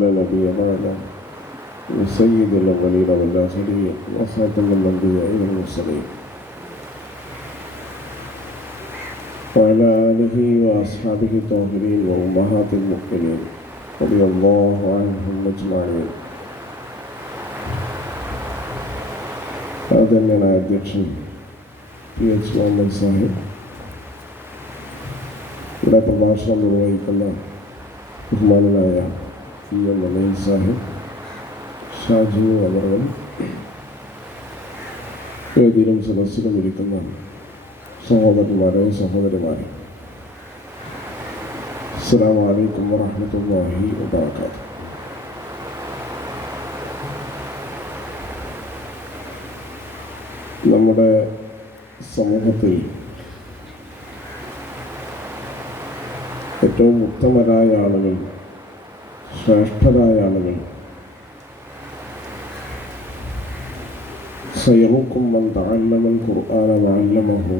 نبينا وعلى سيد الأولين والآخرين وخاتم الأنبياء والمرسلين وعلى آله وأصحابه الطاهرين وأمهات المؤمنين رضي الله عنهم أجمعين. ആദരണീയനായ അധ്യക്ഷൻ PH മുഹമ്മദ് സാഹിബ്, ഇവിടെ പ്രഭാഷണം നിർവഹിക്കുന്ന ബഹുമാനനായ PM അമീൻ സാഹിബ്, ഷാജി അവറുകൾ, വേദിയിലും സദസ്സിലും ഇരിക്കുന്ന സഹോദരന്മാരെ സഹോദരിമാരെ, അസ്സലാമു അലൈക്കും വറഹ്മത്തുള്ളാഹി വബറകാതുഹു. നമ്മുടെ സമൂഹത്തിൽ ഏറ്റവും ഉത്തമരായ ആളുകൾ, ശ്രേഷ്ഠരായ ആളുകൾ ഖൈറുക്കും മൻ തഅല്ലമൽ ഖുർആന വഅല്ലമഹു,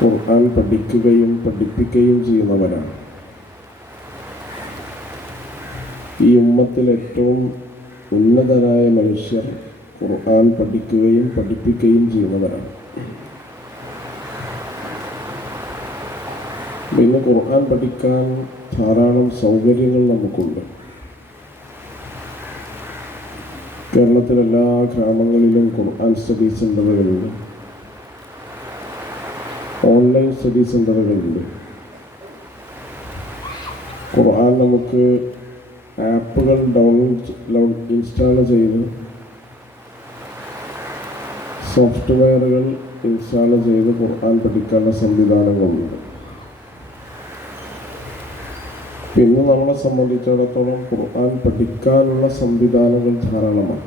ഖുർആൻ പഠിക്കുകയും പഠിപ്പിക്കുകയും ചെയ്യുന്നവരാണ്. ഈ ഉമ്മത്തിൽ ഏറ്റവും ഉന്നതരായ മനുഷ്യർ ഖുർആൻ പഠിക്കുകയും പഠിപ്പിക്കുകയും ചെയ്യുന്നവരാണ്. പിന്നെ ഖുർആൻ പഠിക്കാൻ ധാരാളം സൗകര്യങ്ങൾ നമുക്കുണ്ട്. കേരളത്തിലെല്ലാ ഗ്രാമങ്ങളിലും ഖുർആൻ സ്റ്റഡി സെൻ്ററുകളുണ്ട്, ഓൺലൈൻ സ്റ്റഡി സെൻ്ററുകളുണ്ട്. ഖുർആൻ നമുക്ക് ആപ്പുകൾ ഇൻസ്റ്റാൾ ചെയ്ത്, സോഫ്റ്റ്വെയറുകൾ ഇൻസ്റ്റാൾ ചെയ്ത് ഖുർആൻ പഠിക്കാനുള്ള സംവിധാനങ്ങളുണ്ട്. പിന്നെ നമ്മളെ സംബന്ധിച്ചിടത്തോളം ഖുർആൻ പഠിക്കാനുള്ള സംവിധാനങ്ങൾ ധാരാളമാണ്.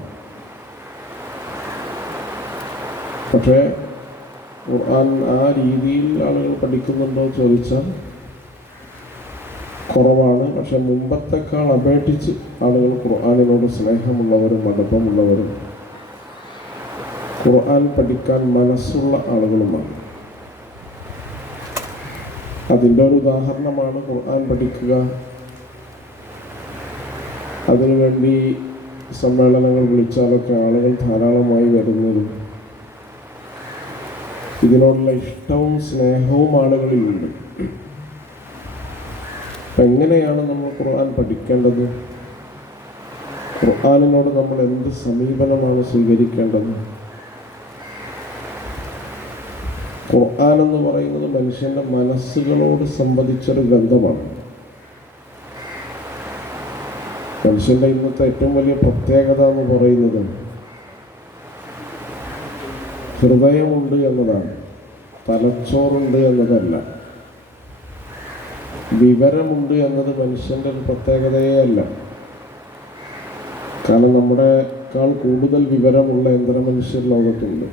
പക്ഷേ ഖുർആൻ ആ രീതിയിൽ ആളുകൾ പഠിക്കുന്നുണ്ടോ ചോദിച്ചാൽ കുറവാണ്. പക്ഷെ മുമ്പത്തെക്കാൾ അപേക്ഷിച്ച് ആളുകൾ ഖുർആനിനോട് സ്നേഹമുള്ളവരും അടുപ്പമുള്ളവരും ഖുർആൻ പഠിക്കാൻ മനസ്സുള്ള ആളുകളുമാണ്. അതിൻ്റെ ഒരു ഉദാഹരണമാണ് ഖുർആൻ പഠിക്കുക. അതിനുവേണ്ടി സമ്മേളനങ്ങൾ വിളിച്ചാലൊക്കെ ആളുകൾ ധാരാളമായി വരുന്നതും ഇതിനോടുള്ള ഇഷ്ടവും സ്നേഹവും ആളുകളിലുണ്ട്. എങ്ങനെയാണ് നമ്മൾ ഖുർആൻ പഠിക്കേണ്ടത്? ഖുർആനിനോട് നമ്മൾ എന്ത് സമീപനമാണ് സ്വീകരിക്കേണ്ടത്? ഖുർആൻ എന്ന് പറയുന്നത് മനുഷ്യൻ്റെ മനസ്സുകളോട് സംബന്ധിച്ചൊരു ഗ്രന്ഥമാണ്. മനുഷ്യൻ്റെ ഇന്നത്തെ ഏറ്റവും വലിയ പ്രത്യേകത എന്ന് പറയുന്നത് ഹൃദയമുണ്ട് എന്നതാണ്, തലച്ചോറുണ്ട് എന്നതല്ല. വിവരമുണ്ട് എന്നത് മനുഷ്യൻ്റെ ഒരു പ്രത്യേകതയേ അല്ല. കാരണം നമ്മുടെക്കാൾ കൂടുതൽ വിവരമുള്ള യന്ത്രമനുഷ്യർ ലോകത്തുണ്ട്.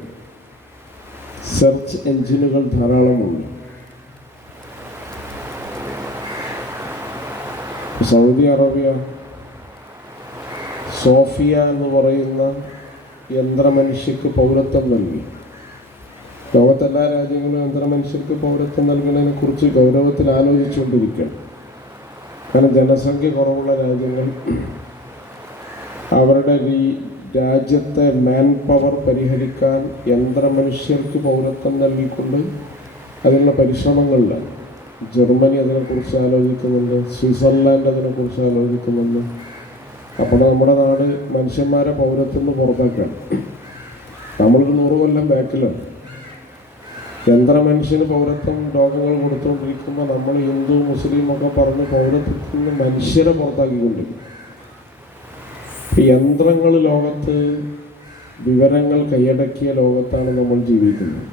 സെർച്ച് എഞ്ചിനുകൾ ധാരാളമുണ്ട്. സൗദി അറേബ്യ സോഫിയ എന്ന് പറയുന്ന യന്ത്രമനുഷ്യർക്ക് പൗരത്വം നൽകി. ലോകത്തെല്ലാ രാജ്യങ്ങളും യന്ത്രമനുഷ്യർക്ക് പൗരത്വം നൽകുന്നതിനെ കുറിച്ച് ഗൗരവത്തിൽ ആലോചിച്ചുകൊണ്ടിരിക്കുകയാണ്. കാരണം ജനസംഖ്യ കുറവുള്ള രാജ്യങ്ങൾ അവരുടെ രാജ്യത്തെ മാൻ പവർ പരിഹരിക്കാൻ യന്ത്രമനുഷ്യർക്ക് പൗരത്വം നൽകിക്കൊണ്ട് അതിനുള്ള പരിശ്രമങ്ങളിലാണ്. ജർമ്മനി അതിനെക്കുറിച്ച് ആലോചിക്കുന്നുണ്ട്, സ്വിറ്റ്സർലാൻഡ് അതിനെക്കുറിച്ച് ആലോചിക്കുന്നുണ്ട്. അപ്പോൾ നമ്മുടെ നാട് മനുഷ്യന്മാരെ പൗരത്വം പുറത്താക്കാണ്. നമ്മളൊരു 100 കൊല്ലം ബാക്കിലാണ്. യന്ത്രമനുഷ്യന് പൗരത്വം ലോകങ്ങൾ കൊടുത്തുകൊണ്ടിരിക്കുമ്പോൾ നമ്മൾ ഹിന്ദു മുസ്ലിം ഒക്കെ പറഞ്ഞ് പൗരത്വത്തിന് മനുഷ്യരെ പുറത്താക്കിക്കൊണ്ടിരിക്കും. യന്ത്രങ്ങൾ ലോകത്ത് വിവരങ്ങൾ കൈയടക്കിയ ലോകത്താണ് നമ്മൾ ജീവിക്കുന്നത്.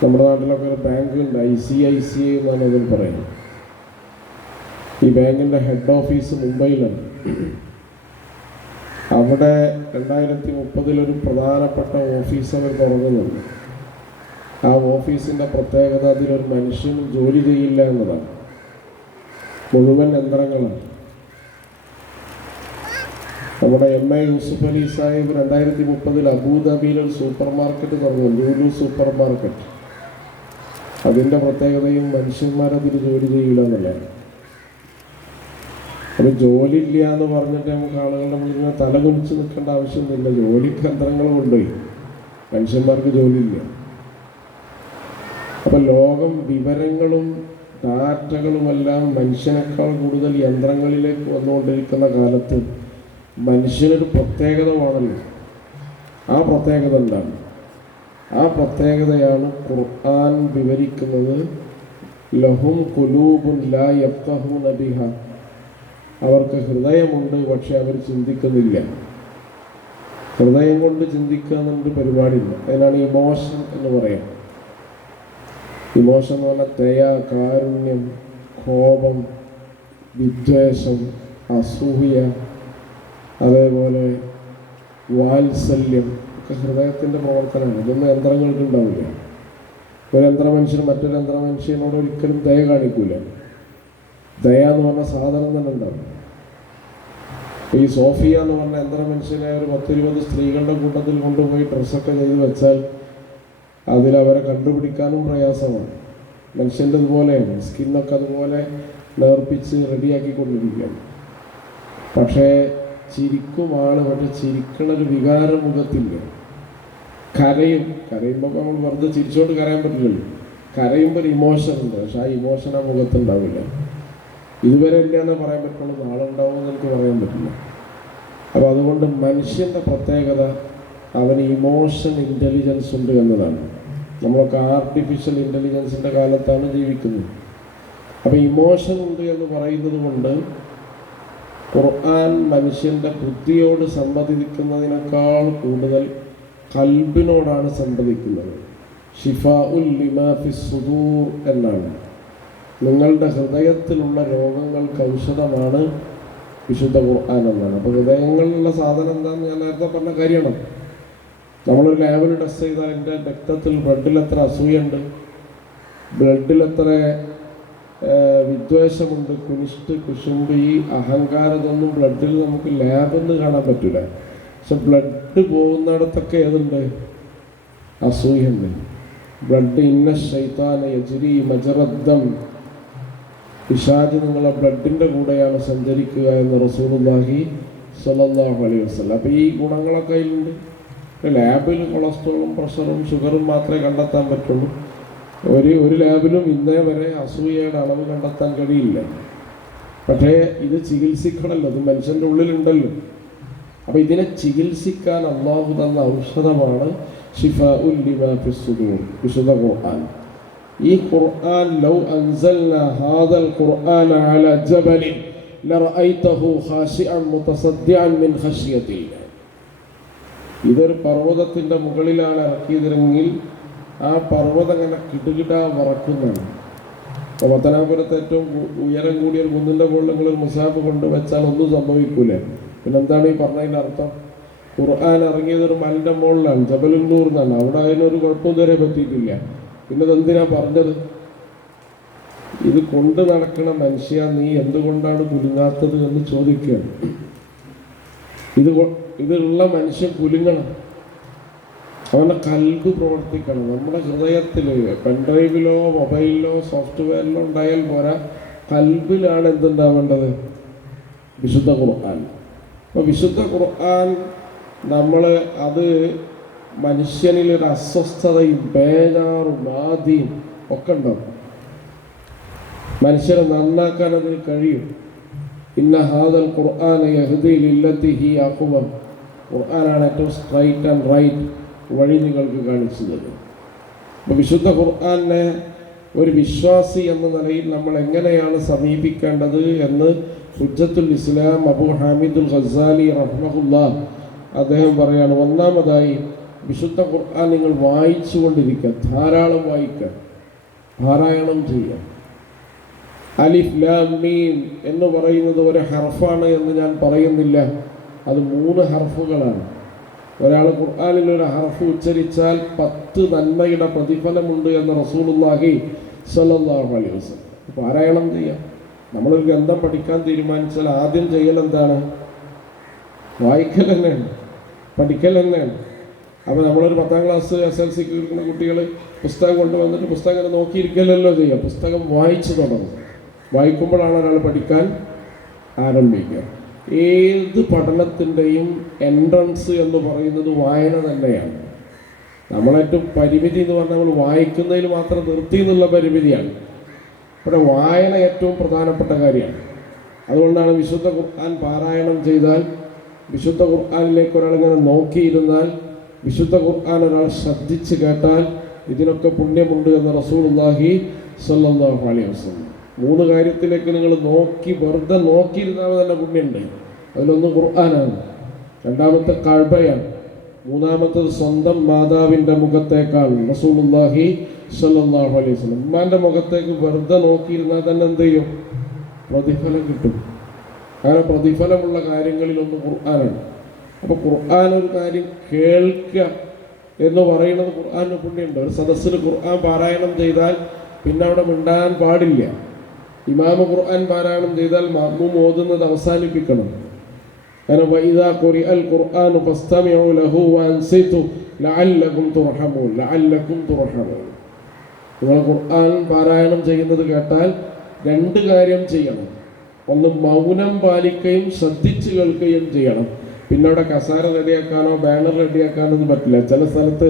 നമ്മുടെ നാട്ടിലൊക്കെ ഒരു ബാങ്കുണ്ട്, ICICI എന്നാണ് അതിൽ പറയുന്നത്. ഈ ബാങ്കിൻ്റെ ഹെഡ് ഓഫീസ് മുംബൈയിലാണ്. അവിടെ 2030 ഒരു പ്രധാനപ്പെട്ട ഓഫീസ് അവർ തുറങ്ങുന്നുണ്ട്. ആ ഓഫീസിൻ്റെ പ്രത്യേകത അതിലൊരു മനുഷ്യനും ജോലി ചെയ്യില്ല എന്നതാണ്. മുഴുവൻ യന്ത്രങ്ങളാണ്. നമ്മുടെ MA യൂസുഫ് അലി സാഹിബ് 2030 അബുദാബിയിൽ ഒരു സൂപ്പർ മാർക്കറ്റ് തുറന്നു, ലൂലു സൂപ്പർ മാർക്കറ്റ്. അതിൻ്റെ പ്രത്യേകതയും മനുഷ്യന്മാരതിൽ ജോലി ചെയ്യില്ല എന്നല്ല. അപ്പോൾ ജോലി ഇല്ല എന്ന് പറഞ്ഞിട്ട് നമുക്ക് ആളുകളുടെ മുന്നിൽ തല കുനിച്ച് നിൽക്കേണ്ട ആവശ്യമൊന്നുമില്ല. ജോലിക്ക് യന്ത്രങ്ങൾ കൊണ്ടുപോയി, മനുഷ്യന്മാർക്ക് ജോലിയില്ല. അപ്പം ലോകം വിവരങ്ങളും ഡാറ്റകളുമെല്ലാം മനുഷ്യനേക്കാൾ കൂടുതൽ യന്ത്രങ്ങളിലേക്ക് വന്നുകൊണ്ടിരിക്കുന്ന കാലത്ത് മനുഷ്യനൊരു പ്രത്യേകത വേണമല്ലോ. ആ പ്രത്യേകത എന്താണ്? ആ പ്രത്യേകതയാണ് ഖുർആൻ വിവരിക്കുന്നത്. ലഹും ഖുലൂബുൻ ലാ യഫ്ഖഹൂന ബിഹാ, അവർക്ക് ഹൃദയമുണ്ട് പക്ഷെ അവർ ചിന്തിക്കുന്നില്ല. ഹൃദയം കൊണ്ട് ചിന്തിക്കുക എന്നൊരു പരിപാടിയില്ല. അതിനാണ് ഇമോഷൻ എന്ന് പറയാം. ഇമോഷൻ എന്ന് പറഞ്ഞാൽ ദയ, കാരുണ്യം, കോപം, വിദ്വേഷം, അസൂയ, അതേപോലെ വാത്സല്യം ഒക്കെ ഹൃദയത്തിൻ്റെ പ്രവർത്തനമാണ്. ഇതൊന്നും യന്ത്രങ്ങൾക്ക് ഉണ്ടാവില്ല. ഒരു യന്ത്രമനുഷ്യൻ മറ്റൊരു യന്ത്രമനുഷ്യനോട് ഒരിക്കലും ദയ കാണിക്കൂല. ദയ എന്ന് പറഞ്ഞ സാധനം തന്നെ ഉണ്ടാവും. ഈ സോഫിയ എന്ന് പറഞ്ഞ യന്ത്രമനുഷ്യനെ ഒരു 10-20 സ്ത്രീകളുടെ കൂട്ടത്തിൽ കൊണ്ടുപോയി ഡ്രസ്സൊക്കെ ചെയ്ത് വെച്ചാൽ അതിലവരെ കണ്ടുപിടിക്കാനും പ്രയാസമാണ്. മനുഷ്യൻ്റെ അതുപോലെയാണ്, സ്കിന്നൊക്കെ അതുപോലെ നേർപ്പിച്ച് റെഡിയാക്കിക്കൊണ്ടിരിക്കുകയാണ്. പക്ഷേ ചിരിക്കുമാണ്. പക്ഷെ ചിരിക്കണൊരു വികാരമുഖത്തില്ല. കരയുമ്പോൾ നമ്മൾ വെറുതെ ചിരിച്ചുകൊണ്ട് കരയാൻ പറ്റില്ലല്ലോ. കരയുമ്പോൾ ഒരു ഇമോഷൻ ഉണ്ട്, പക്ഷെ ആ ഇമോഷൻ ആ മുഖത്തുണ്ടാവില്ല. ഇതുവരെ ഇല്ല എന്ന് പറയാൻ പറ്റുള്ളൂ, നാളെ ഉണ്ടാവുമെന്ന് എനിക്ക് പറയാൻ പറ്റില്ല. അപ്പോൾ അതുകൊണ്ട് മനുഷ്യൻ്റെ പ്രത്യേകത അവന് ഇമോഷൻ ഇൻ്റലിജൻസ് ഉണ്ട് എന്നതാണ്. നമ്മളൊക്കെ ആർട്ടിഫിഷ്യൽ ഇൻ്റലിജൻസിൻ്റെ കാലത്താണ് ജീവിക്കുന്നത്. അപ്പോൾ ഇമോഷൻ ഉണ്ട് എന്ന് പറയുന്നത് കൊണ്ട് ഖുർആൻ മനുഷ്യൻ്റെ ബുദ്ധിയോട് സംവദിക്കുന്നതിനേക്കാൾ കൂടുതൽ ഖൽബിനോടാണ് സംവദിക്കുന്നത്. ഷിഫാഉൽ ലിമാ ഫിസ് സുദൂർ എന്നാണ്. നിങ്ങളുടെ ഹൃദയത്തിലുള്ള രോഗങ്ങൾക്ക് ഔഷധമാണ് വിശുദ്ധ ഖുർആൻ എന്നാണ്. അപ്പോൾ ഹൃദയങ്ങളിലുള്ള സാധനം എന്താണെന്ന് ഞാൻ നേരത്തെ പറഞ്ഞ കാര്യമാണ്. നമ്മളൊരു ലാബിൽ ടെസ്റ്റ് ചെയ്താൽ എൻ്റെ രക്തത്തിൽ ബ്ലഡിൽ എത്ര അസൂയുണ്ട്, ബ്ലഡിൽ എത്ര വിദ്വേഷമുണ്ട്, കുനിഷ്ട്, കുശുമ്പ്, ഈ അഹങ്കാരം, ഇതൊന്നും ബ്ലഡിൽ നമുക്ക് ലാബിൽ നിന്ന് കാണാൻ പറ്റില്ല. പക്ഷെ ബ്ലഡ് പോകുന്നിടത്തൊക്കെ ഏതുണ്ട്? അസൂയുണ്ട്. ബ്ലഡ് ഇന്ന ശൈത്താന യജ്രി മജറദ്ദം, പിശാച് നിങ്ങളെ ബ്ലഡിൻ്റെ കൂടെയാണ് സഞ്ചരിക്കുക എന്ന് റസൂലുള്ളാഹി സ്വല്ലല്ലാഹു അലൈഹി വസല്ലം. അപ്പോൾ ഈ ഗുണങ്ങളൊക്കെ അതിലുണ്ട്. ലാബിൽ കൊളസ്ട്രോളും പ്രഷറും ഷുഗറും മാത്രമേ കണ്ടെത്താൻ പറ്റുള്ളൂ. ഒരു ലാബിലും ഇന്നേ വരെ അസൂയയുടെ അളവ് കണ്ടെത്താൻ കഴിയില്ല. പക്ഷേ ഇത് ചികിത്സിക്കണമല്ലോ, ഇത് മനുഷ്യൻ്റെ ഉള്ളിലുണ്ടല്ലോ. അപ്പോൾ ഇതിനെ ചികിത്സിക്കാൻ അല്ലാഹു തന്ന ഔഷധമാണ് ശിഫാഉൽ ലിമാ ഫിസ് സുദൂർ, വിശുദ്ധ ഖുർആൻ. ഈ ഖുർആൻ ലൗ അൻസൽനാ ഹാദൽ ഖുർആന അലാ ജബലിൻ ലറഅയ്തഹു ഖാശിഅൻ മുതസദ്ദിഅൻ മിൻ ഖശ്യത്തില്ലാഹ്. ഇതൊരു പർവ്വതത്തിൻ്റെ മുകളിലാണ് ഇറക്കിയതെങ്കിൽ ആ പർവ്വതം അങ്ങനെ കിടുകിടാ വറക്കുന്നതാണ്. അപ്പോൾ പത്തനാപുരത്ത് ഏറ്റവും ഉയരം കൂടിയ ഒരു കുന്നിൻ്റെ മുകളിൽ നിങ്ങളൊരു മുസാഫ് കൊണ്ടുവച്ചാൽ ഒന്നും സംഭവിക്കൂലേ. പിന്നെന്താണ് ഈ പറഞ്ഞതിൻ്റെ അർത്ഥം? ഖുർആൻ ഇറങ്ങിയതൊരു മലിൻ്റെ മുകളിലാണ്, ജബലുന്നൂർ എന്നാണ്. അവിടെ അതിനൊരു കുഴപ്പം ഇതുവരെ പറ്റിയിട്ടില്ല. പിന്നെ ഇതെന്തിനാ പറഞ്ഞത്? ഇത് കൊണ്ട് നടക്കണ മനുഷ്യ, നീ എന്തുകൊണ്ടാണ് കുലുങ്ങാത്തത് എന്ന് ചോദിക്കുകയാണ്. ഇതുള്ള മനുഷ്യൻ കുലുങ്ങണം, അവൻ്റെ കൽബ് പ്രവർത്തിക്കണം. നമ്മുടെ ഹൃദയത്തിൽ പെൻഡ്രൈവിലോ മൊബൈലിലോ സോഫ്റ്റ്വെയറിലോ ഉണ്ടായാൽ പോരാ, കൽബിലാണ് എന്തുണ്ടാവേണ്ടത്? വിശുദ്ധ ഖുർആൻ. അപ്പോൾ വിശുദ്ധ ഖുർആൻ നമ്മൾ അത് മനുഷ്യനിലൊരു അസ്വസ്ഥതയും ബേജാറും ആദിയും ഒക്കെ ഉണ്ടാവും. മനുഷ്യരെ നന്നാക്കാൻ അതിന് കഴിയും. ഇന്ന ഹാദൽ ഖുർആന യഹ്ദി ലില്ലത്തി ഹി അഖ്വം. ഖുർആനാണ് ഏറ്റവും സ്ട്രൈറ്റ് ആൻഡ് റൈറ്റ് വഴി നിങ്ങൾക്ക് കാണിച്ചു തരും. അപ്പോൾ വിശുദ്ധ ഖുർആനെ ഒരു വിശ്വാസി എന്ന നിലയിൽ നമ്മൾ എങ്ങനെയാണ് സമീപിക്കേണ്ടത് എന്ന് ഹുജ്ജത്തുൽ ഇസ്ലാം അബൂ ഹാമിദുൽ ഖസാലി റഹ്മഹുല്ലാഹ് അദ്ദേഹം പറയാണ്. ഒന്നാമതായി വിശുദ്ധ ഖുർആൻ നിങ്ങൾ വായിച്ചു കൊണ്ടിരിക്കുക, ധാരാളം വായിക്കുക, പാരായണം ചെയ്യുക. അലിഫ് ലാം മീം എന്ന് പറയുന്നത് ഒരു ഹർഫാണ് എന്ന് ഞാൻ പറയുന്നില്ല, അത് 3 ഹർഫുകളാണ്. ഒരാൾ ഖുർആനിൽ ഒരു ഹർഫ് ഉച്ചരിച്ചാൽ 10 നന്മയുടെ പ്രതിഫലമുണ്ട് എന്ന് റസൂലുള്ളാഹി സ്വല്ലല്ലാഹു അലൈഹി വസല്ലം. പാരായണം ചെയ്യാം. നമ്മളൊരു ഗ്രന്ഥം പഠിക്കാൻ തീരുമാനിച്ചാൽ ആദ്യം ചെയ്യൽ എന്താണ്? വായിക്കൽ തന്നെയാണ്, പഠിക്കൽ തന്നെയാണ്. അപ്പോൾ നമ്മളൊരു 10ാം ക്ലാസ് SLC കിട്ടുന്ന കുട്ടികൾ പുസ്തകം കൊണ്ടുവന്നിട്ട് പുസ്തകം ഇങ്ങനെ നോക്കിയിരിക്കലല്ലോ ചെയ്യുക. പുസ്തകം വായിച്ചു തുടങ്ങും. വായിക്കുമ്പോഴാണ് ഒരാൾ പഠിക്കാൻ ആരംഭിക്കുക. ഏത് പഠനത്തിൻ്റെയും എൻട്രൻസ് എന്ന് പറയുന്നത് വായന തന്നെയാണ്. നമ്മളേറ്റവും പരിമിതി എന്ന് പറഞ്ഞാൽ നമ്മൾ വായിക്കുന്നതിൽ മാത്രം നിർത്തി എന്നുള്ള പരിമിതിയാണ്. ഇവിടെ വായന ഏറ്റവും പ്രധാനപ്പെട്ട കാര്യമാണ്. അതുകൊണ്ടാണ് വിശുദ്ധ ഖുർആൻ പാരായണം ചെയ്താൽ, വിശുദ്ധ ഖുർആനിലേക്ക് ഒരാളിങ്ങനെ നോക്കിയിരുന്നാൽ, വിശുദ്ധ ഖുർആൻ ഒരാൾ ശ്രദ്ധിച്ച് കേട്ടാൽ ഇതിനൊക്കെ പുണ്യമുണ്ട് എന്ന് റസൂലുള്ളാഹി സ്വല്ലല്ലാഹു അലൈഹി വസല്ലം. 3 കാര്യത്തിലേക്ക് നിങ്ങൾ നോക്കി വെറുതെ നോക്കിയിരുന്നാൽ തന്നെ പുണ്യമുണ്ട്. അതിലൊന്ന് ഖുർആനാണ്, രണ്ടാമത്തെ കഅബയാണ്, മൂന്നാമത്തത് സ്വന്തം മാതാവിൻ്റെ മുഖത്തേക്കാൾ റസൂലുള്ളാഹി സ്വല്ലല്ലാഹു അലൈഹി വസല്ലം. ഉമ്മാൻ്റെ മുഖത്തേക്ക് വെറുതെ നോക്കിയിരുന്നാൽ തന്നെ എന്ത് ചെയ്യും? പ്രതിഫലം കിട്ടും. അങ്ങനെ പ്രതിഫലമുള്ള കാര്യങ്ങളിലൊന്ന് ഖുർആനാണ്. അപ്പോൾ ഖുർആൻ ഒരു കാര്യം കേൾക്കുക എന്ന് പറയുന്നത് ഖുർആന് പുണ്യമുണ്ട്. ഒരു സദസ്സിൽ ഖുർആൻ പാരായണം ചെയ്താൽ പിന്നെ അവിടെ മിണ്ടാൻ പാടില്ല. ഇമാമ് ഖുർആൻ പാരായണം ചെയ്താൽ മഅ്മൂം ഓതുന്നത് അവസാനിപ്പിക്കണം. കാരണം വഇദാ ഖുരിഅൽ ഖുർആനു ഫസ്തമിഉ ലഹു വഅൻസിതു ലഅല്ലകും തുർഹമൂൻ. നിങ്ങൾ ഖുർആൻ പാരായണം ചെയ്യുന്നത് കേട്ടാൽ 2 കാര്യം ചെയ്യണം. ഒന്ന് മൗനം പാലിക്കുകയും ശ്രദ്ധിച്ച് കേൾക്കുകയും ചെയ്യണം. പിന്നെ അവിടെ കസാര റെഡിയാക്കാനോ ബാനർ റെഡിയാക്കാനോ ഒന്നും പറ്റില്ല. ചില സ്ഥലത്ത്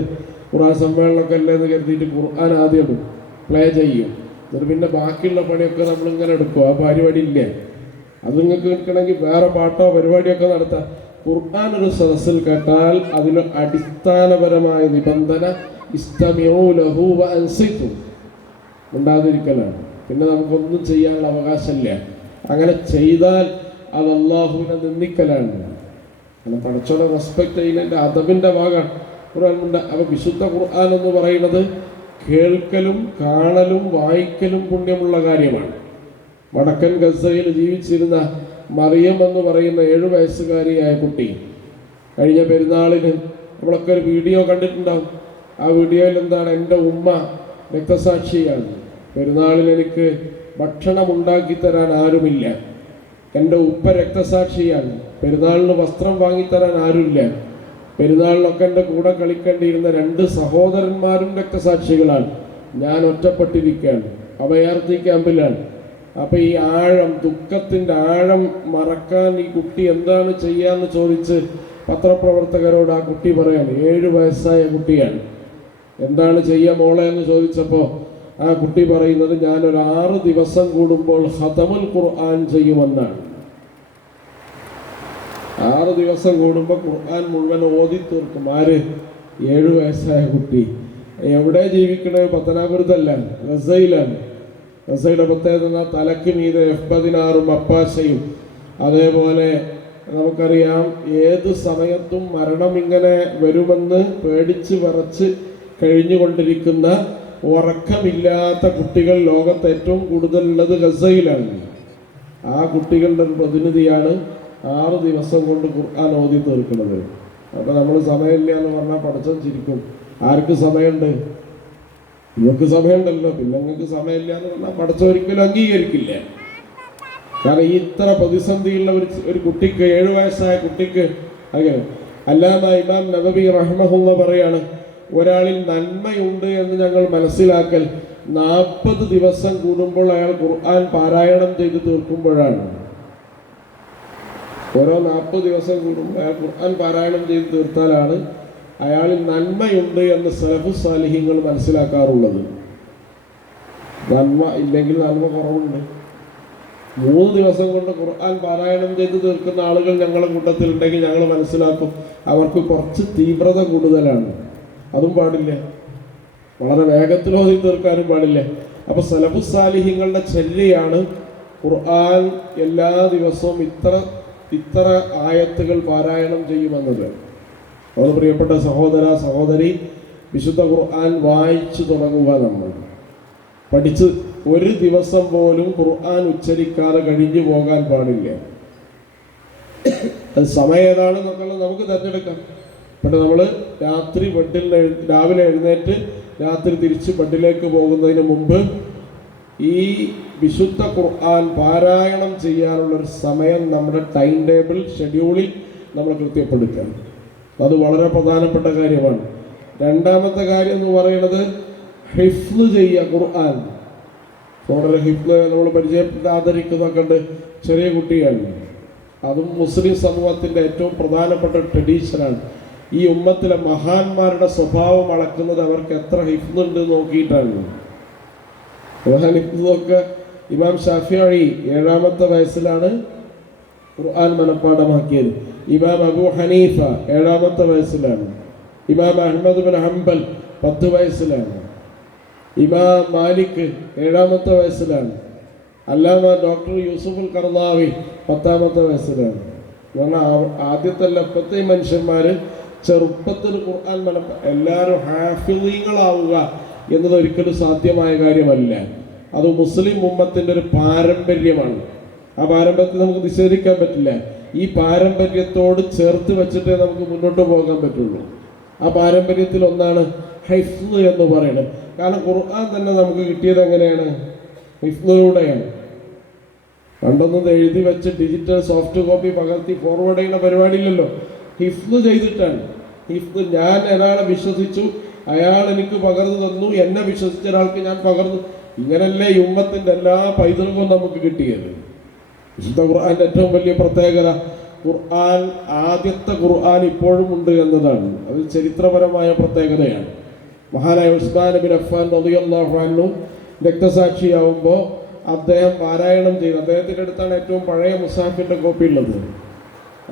ഖുർആൻ സമ്മേളനമൊക്കെ അല്ലേ എന്ന് കരുതിയിട്ട് ഖുർആൻ ആദ്യം പ്ലേ ചെയ്യും, എന്നിട്ട് പിന്നെ ബാക്കിയുള്ള പണിയൊക്കെ നമ്മളിങ്ങനെ എടുക്കും. ആ പരിപാടി ഇല്ല. അത് നിങ്ങൾക്ക് കേൾക്കണമെങ്കിൽ വേറെ പാട്ടോ പരിപാടിയൊക്കെ നടത്താം. ഖുർആൻ ഒരു സദസ്സിൽ കേട്ടാൽ അതിൽ അടിസ്ഥാനപരമായ നിബന്ധന ഇസ്തമിഉ ലഹു വഅൻസിതു, ഉണ്ടാതിരിക്കലാണ്. പിന്നെ നമുക്കൊന്നും ചെയ്യാനുള്ള അവകാശമില്ല. അങ്ങനെ ചെയ്താൽ അത് അള്ളാഹുവിനെ നിന്ദിക്കലാണ്. അങ്ങനെ പടച്ചോനെ റെസ്പെക്ട് ചെയ്യുന്നതിൻ്റെ അദബിൻ്റെ ഭാഗമാണ് ഖുർആൻ. അപ്പോൾ വിശുദ്ധ ഖുർആൻ എന്ന് പറയുന്നത് കേൾക്കലും കാണലും വായിക്കലും പുണ്യമുള്ള കാര്യമാണ്. വടക്കൻ ഗസയിൽ ജീവിച്ചിരുന്ന മറിയം എന്ന് പറയുന്ന 7 വയസ്സുകാരിയായ കുട്ടി കഴിഞ്ഞ പെരുന്നാളിന് നമ്മളൊക്കെ ഒരു വീഡിയോ കണ്ടിട്ടുണ്ടാവും. ആ വീഡിയോയിൽ എന്താണ്? എൻ്റെ ഉമ്മ രക്തസാക്ഷിയാണ്, പെരുന്നാളിന് എനിക്ക് ഭക്ഷണം ഉണ്ടാക്കി തരാൻ ആരുമില്ല. എൻ്റെ ഉപ്പ രക്തസാക്ഷിയാണ്, പെരുന്നാളിന് വസ്ത്രം വാങ്ങിത്തരാൻ ആരുമില്ല. പെരുന്നാളിനൊക്കെ എൻ്റെ കൂടെ കളിക്കേണ്ടിയിരുന്ന 2 സഹോദരന്മാരും രക്തസാക്ഷികളാണ്. ഞാൻ ഒറ്റപ്പെട്ടിരിക്കുകയാണ്, അഭയാർത്ഥി ക്യാമ്പിലാണ്. അപ്പം ഈ ആഴം, ദുഃഖത്തിൻ്റെ ആഴം മറക്കാൻ ഈ കുട്ടി എന്താണ് ചെയ്യാന്ന് ചോദിച്ച് പത്രപ്രവർത്തകരോട് ആ കുട്ടി പറയാണ്. 7 വയസ്സായ കുട്ടിയാണ്. എന്താണ് ചെയ്യുക മോളെ എന്ന് ചോദിച്ചപ്പോൾ ആ കുട്ടി പറയുന്നത്, ഞാനൊരു 6 ദിവസം കൂടുമ്പോൾ ഖതമുൽ ഖുർആൻ ചെയ്യുമെന്നാണ്. 6 ദിവസം കൂടുമ്പോൾ ഖുർആൻ മുഴുവൻ ഓതി തീർക്കും. ആര്? 7 വയസ്സായ കുട്ടി. എവിടെ ജീവിക്കണത്? പത്തനാപുരത്തല്ല, ഗസയിലാണ്. ഗസയുടെ പ്രത്യേകത തലക്ക് മീതെ F-16 അപ്പാശയും, അതേപോലെ നമുക്കറിയാം ഏത് സമയത്തും മരണം ഇങ്ങനെ വരുമെന്ന് പേടിച്ച് വിറച്ച് കഴിഞ്ഞുകൊണ്ടിരിക്കുന്ന ഉറക്കമില്ലാത്ത കുട്ടികൾ ലോകത്ത് ഏറ്റവും കൂടുതലുള്ളത് ഗസയിലാണ്. ആ കുട്ടികളുടെ ഒരു പ്രതിനിധിയാണ് 6 ദിവസം കൊണ്ട് ഖുർആൻ ഓതി തീർക്കുന്നത്. അപ്പോൾ നമ്മൾ സമയമില്ല എന്ന് പറഞ്ഞാൽ പഠിച്ചം ചിരിക്കും. ആർക്ക് സമയമുണ്ട്? നിങ്ങൾക്ക് സമയമുണ്ടല്ലോ, പിന്നെ നിങ്ങൾക്ക് സമയമില്ല എന്ന് പറഞ്ഞാൽ പഠിച്ച ഒരിക്കലും അംഗീകരിക്കില്ല. കാരണം ഈ ഇത്ര പ്രതിസന്ധിയുള്ള ഒരു കുട്ടിക്ക്, 7 വയസ്സായ കുട്ടിക്ക് അങ്ങനെ. അല്ലാമ ഇമാം നവവി റഹ്മഹുള്ള പറയാണ്, ഒരാളിൽ നന്മയുണ്ട് എന്ന് ഞങ്ങൾ മനസ്സിലാക്കൽ 40 ദിവസം കൂടുമ്പോൾ അയാൾ ഖുർആൻ പാരായണം ചെയ്ത് തീർക്കുമ്പോഴാണ്. ഓരോ 40 ദിവസം കൂടുമ്പോൾ അയാൾ ഖുർആൻ പാരായണം ചെയ്ത് തീർത്താലാണ് അയാളിൽ നന്മയുണ്ട് എന്ന് സലഫു സാലിഹ്യങ്ങൾ മനസ്സിലാക്കാറുള്ളത്. നന്മ ഇല്ലെങ്കിൽ നന്മ കുറവുണ്ട്. 3 ദിവസം കൊണ്ട് ഖുർആൻ പാരായണം ചെയ്ത് തീർക്കുന്ന ആളുകൾ ഞങ്ങളുടെ കൂട്ടത്തിലുണ്ടെങ്കിൽ ഞങ്ങൾ മനസ്സിലാക്കും അവർക്ക് കുറച്ച് തീവ്രത കൂടുതലാണ്. അതും പാടില്ല, വളരെ വേഗത്തിൽ ഓതി തീർക്കാനും പാടില്ല. അപ്പോൾ സലഫു സാലിഹ്യങ്ങളുടെ ചര്യയാണ് ഖുർആൻ എല്ലാ ദിവസവും ഇത്ര ആയത്തുകൾ പാരായണം ചെയ്യുമെന്നത്. അതുകൊണ്ട് പ്രിയപ്പെട്ട സഹോദര സഹോദരി, വിശുദ്ധ ഖുർആൻ വായിച്ചു തുടങ്ങുക. നമ്മൾ പഠിച്ച് ഒരു ദിവസം പോലും ഖുർആൻ ഉച്ചരിക്കാതെ കഴിഞ്ഞു പോകാൻ പാടില്ല. അത് സമയം ഏതാണെന്നൊക്കെ നമുക്ക് തിരഞ്ഞെടുക്കാം. പക്ഷെ നമ്മൾ രാവിലെ എഴുന്നേറ്റ് രാത്രി തിരിച്ച് ബെഡിലേക്ക് പോകുന്നതിന് മുമ്പ് ഈ വിശുദ്ധ ഖുർആൻ പാരായണം ചെയ്യാനുള്ളൊരു സമയം നമ്മുടെ ടൈം ടേബിൾ ഷെഡ്യൂളിൽ നമ്മൾ കൃത്യപ്പെടുക്കണം. അത് വളരെ പ്രധാനപ്പെട്ട കാര്യമാണ്. 2-ാമത്തെ കാര്യം എന്ന് പറയുന്നത് ഹിഫ്ള് ചെയ്യുക. ഖുർആൻ ഫോണിൽ ഹിഫ്ള് നമ്മൾ പരിചയപ്പെട്ട് ആദരിക്കുന്നതൊക്കെ ഉണ്ട്. ചെറിയ കുട്ടിയാണ്. അതും മുസ്ലിം സമൂഹത്തിൻ്റെ ഏറ്റവും പ്രധാനപ്പെട്ട ട്രഡീഷനാണ്. ഈ ഉമ്മത്തിലെ മഹാന്മാരുടെ സ്വഭാവം അളക്കുന്നത് അവർക്ക് എത്ര ഹിഫ്ളുണ്ട് നോക്കിയിട്ടാണ്. ഹിഫ്ളൊക്കെ ഇമാം ഷാഫിഈ 7ാമത്തെ വയസ്സിലാണ് ഖുർആൻ മനഃപ്പാഠമാക്കിയത്. ഇമാം അബൂ ഹനീഫ 7ാമത്തെ വയസ്സിലാണ്. ഇമാം അഹ്മദ് ബിൻ ഹംബൽ 10 വയസ്സിലാണ്. ഇമാം മാലിക് 7ാമത്തെ വയസ്സിലാണ്. അല്ലാമ ഡോക്ടർ യൂസുഫുൽ കർദാവി 10ാമത്തെ വയസ്സിലാണ്. ആദ്യത്തെ എപ്പോഴത്തെ മനുഷ്യന്മാർ ചെറുപ്പത്തിൽ ഖുർആൻ എല്ലാവരും ഹാഫിളീങ്ങളാവുക എന്നത് ഒരിക്കലും സാധ്യമായ കാര്യമല്ല. അത് മുസ്ലിം ഉമ്മത്തിൻ്റെ ഒരു പാരമ്പര്യമാണ്. ആ പാരമ്പര്യത്തെ നമുക്ക് നിഷേധിക്കാൻ പറ്റില്ല. ഈ പാരമ്പര്യത്തോട് ചേർത്ത് വെച്ചിട്ടേ നമുക്ക് മുന്നോട്ട് പോകാൻ പറ്റുള്ളൂ. ആ പാരമ്പര്യത്തിൽ ഒന്നാണ് ഹിഫ്ള് എന്ന് പറയുന്നത്. കാരണം ഖുർആൻ തന്നെ നമുക്ക് കിട്ടിയത് എങ്ങനെയാണ്? ഹിഫ്ളിലൂടെയാണ്. പണ്ടൊന്നും എഴുതി വെച്ച് ഡിജിറ്റൽ സോഫ്റ്റ് കോപ്പി പകർത്തി ഫോർവേഡ് ചെയ്യുന്ന പരിപാടിയില്ലല്ലോ. ഹിഫ്ള് ചെയ്തിട്ടാണ്. ഹിഫ്ള്, ഞാൻ ഒരാളെ വിശ്വസിച്ചു, അയാൾ എനിക്ക് പകർന്നു തന്നു, എന്നെ വിശ്വസിച്ച ഒരാൾക്ക് ഞാൻ പകർന്നു. ഇങ്ങനല്ലേ ഈ ഉമ്മത്തിൻ്റെ എല്ലാ പൈതൃകവും നമുക്ക് കിട്ടിയത്. വിശുദ്ധ ഖുർആന്റെ ഏറ്റവും വലിയ പ്രത്യേകത ഖുർആൻ, ആദ്യത്തെ ഖുർആൻ ഇപ്പോഴും ഉണ്ട് എന്നതാണ്. അത് ചരിത്രപരമായ പ്രത്യേകതയാണ്. മഹാനായ ഉസ്മാൻ ബിൻ അഫ്ഫാൻ റളിയല്ലാഹു അൻഹു രക്തസാക്ഷിയാവുമ്പോൾ അദ്ദേഹം പാരായണം ചെയ്തു. അദ്ദേഹത്തിൻ്റെ അടുത്താണ് ഏറ്റവും പഴയ മുസാഫിൻ്റെ കോപ്പി ഉള്ളത്.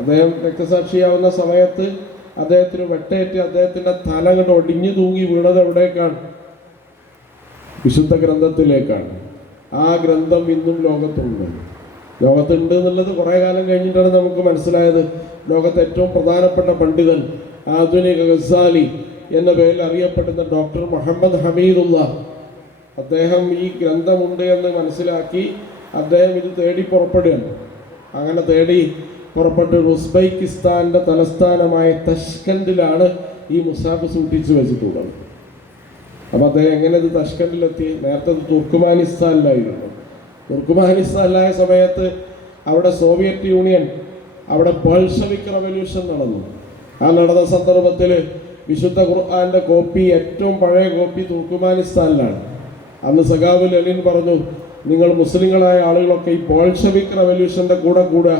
അദ്ദേഹം രക്തസാക്ഷിയാവുന്ന സമയത്ത് അദ്ദേഹത്തിന് വെട്ടേറ്റ് അദ്ദേഹത്തിൻ്റെ തല കണ്ട് ഒടിഞ്ഞു തൂങ്ങി വീണത് എവിടേക്കാണ്? വിശുദ്ധ ഗ്രന്ഥത്തിലേക്കാണ്. ആ ഗ്രന്ഥം ഇന്നും ലോകത്തുണ്ട് എന്നുള്ളത് കുറേ കാലം കഴിഞ്ഞിട്ടാണ് നമുക്ക് മനസ്സിലായത്. ലോകത്തെ ഏറ്റവും പ്രധാനപ്പെട്ട പണ്ഡിതൻ, ആധുനിക ഗസാലി എന്ന പേരിൽ അറിയപ്പെടുന്ന ഡോക്ടർ മുഹമ്മദ് ഹമീദുള്ള, അദ്ദേഹം ഈ ഗ്രന്ഥമുണ്ട് എന്ന് മനസ്സിലാക്കി അദ്ദേഹം ഇത് തേടി പുറപ്പെടുകയാണ്. അങ്ങനെ തേടി പുറപ്പെട്ട് ഉസ്ബെക്കിസ്ഥാൻ്റെ തലസ്ഥാനമായ തഷ്കൻഡിലാണ് ഈ മുസാഫ് സൂക്ഷിച്ചു വെച്ചിട്ടുള്ളത്. അപ്പോൾ അദ്ദേഹം എങ്ങനെ ഇത് തഷ്കൻഡിലെത്തി? നേരത്തെ തുർക്കുമാനിസ്ഥാനിലായിരുന്നു. തുർക്കുമാനിസ്ഥാനിലായ സമയത്ത് അവിടെ സോവിയറ്റ് യൂണിയൻ, അവിടെ ബോൾഷെവിക് റവല്യൂഷൻ നടന്നു. ആ നടന്ന സന്ദർഭത്തിൽ വിശുദ്ധ ഖുർആന്റെ കോപ്പി, ഏറ്റവും പഴയ കോപ്പി തുർക്കുമാനിസ്ഥാനിലാണ്. അന്ന് സഖാവ് ലെനിൻ പറഞ്ഞു, നിങ്ങൾ മുസ്ലിങ്ങളായ ആളുകളൊക്കെ ഈ ബോൾഷെവിക് റവല്യൂഷൻ്റെ കൂടെ കൂടുക,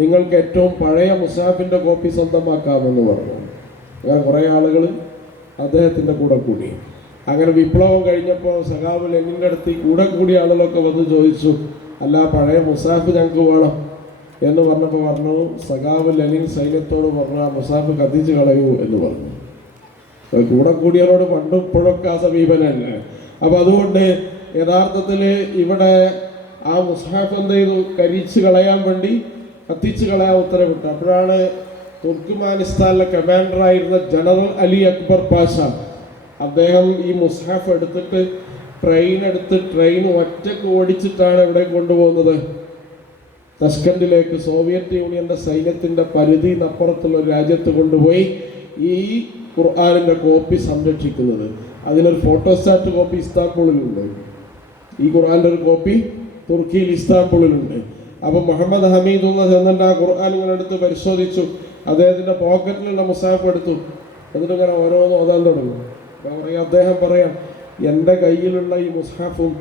നിങ്ങൾക്ക് ഏറ്റവും പഴയ മുസാഫിൻ്റെ കോപ്പി സ്വന്തമാക്കാമെന്ന് പറഞ്ഞു. അങ്ങനെ കുറേ ആളുകൾ അദ്ദേഹത്തിൻ്റെ കൂടെ കൂടി. അങ്ങനെ വിപ്ലവം കഴിഞ്ഞപ്പോൾ സഖാവ് ലെനിൻ്റെ അടുത്ത് കൂടെ കൂടിയ ആളുകളൊക്കെ വന്ന് ചോദിച്ചു, അല്ല പഴയ മുസാഫ് ഞങ്ങൾക്ക് വേണം എന്ന് പറഞ്ഞപ്പോൾ പറഞ്ഞു, സഖാവ് ലെനിൻ സൈന്യത്തോട് പറഞ്ഞു, ആ മുസാഫ് കത്തിച്ച് കളയൂ എന്ന് പറഞ്ഞു. കൂടെ കൂടിയവരോട് പണ്ടും ഇപ്പോഴൊക്കെ ആ സമീപനല്ലേ. അപ്പോൾ അതുകൊണ്ട് യഥാർത്ഥത്തിൽ ഇവിടെ ആ മുസാഫ് എന്ത് ചെയ്തു? കരിച്ച് കളയാൻ വേണ്ടി, കത്തിച്ച് കളയാൻ ഉത്തരവിട്ടു. അപ്പോഴാണ് തുർക്കുമാനിസ്ഥാനിലെ കമാൻഡറായിരുന്ന ജനറൽ അലി അക്ബർ പാഷ, അദ്ദേഹം ഈ മുസാഫ് എടുത്തിട്ട് ട്രെയിൻ ഒറ്റക്ക് ഓടിച്ചിട്ടാണ് ഇവിടെ കൊണ്ടുപോകുന്നത്, തഷ്കൻഡിലേക്ക്, സോവിയറ്റ് യൂണിയന്റെ സൈന്യത്തിന്റെ പരിധിനപ്പുറത്തുള്ള ഒരു രാജ്യത്ത് കൊണ്ടുപോയി ഈ ഖുർആനിന്റെ കോപ്പി സംരക്ഷിക്കുന്നത്. അതിനൊരു ഫോട്ടോസ്റ്റാറ്റ് കോപ്പി ഇസ്താംബൂളിലുണ്ട്. ഈ ഖുർആന്റെ ഒരു കോപ്പി തുർക്കിയിൽ ഇസ്താംബൂളിലുണ്ട്. അപ്പോൾ മുഹമ്മദ് ഹമീദുള്ള ചെന്നിട്ട് ആ ഖുർആൻ ഇങ്ങനെ എടുത്ത് പരിശോധിച്ചു. അദ്ദേഹത്തിന്റെ പോക്കറ്റിലുള്ള മുസാഫ് എടുത്തു. എന്നിട്ട് ഇങ്ങനെ ഓരോന്ന് ഓതാൻ തുടങ്ങും. അദ്ദേഹം പറയാം, എൻ്റെ കയ്യിലുള്ള ഈ മുസാഫും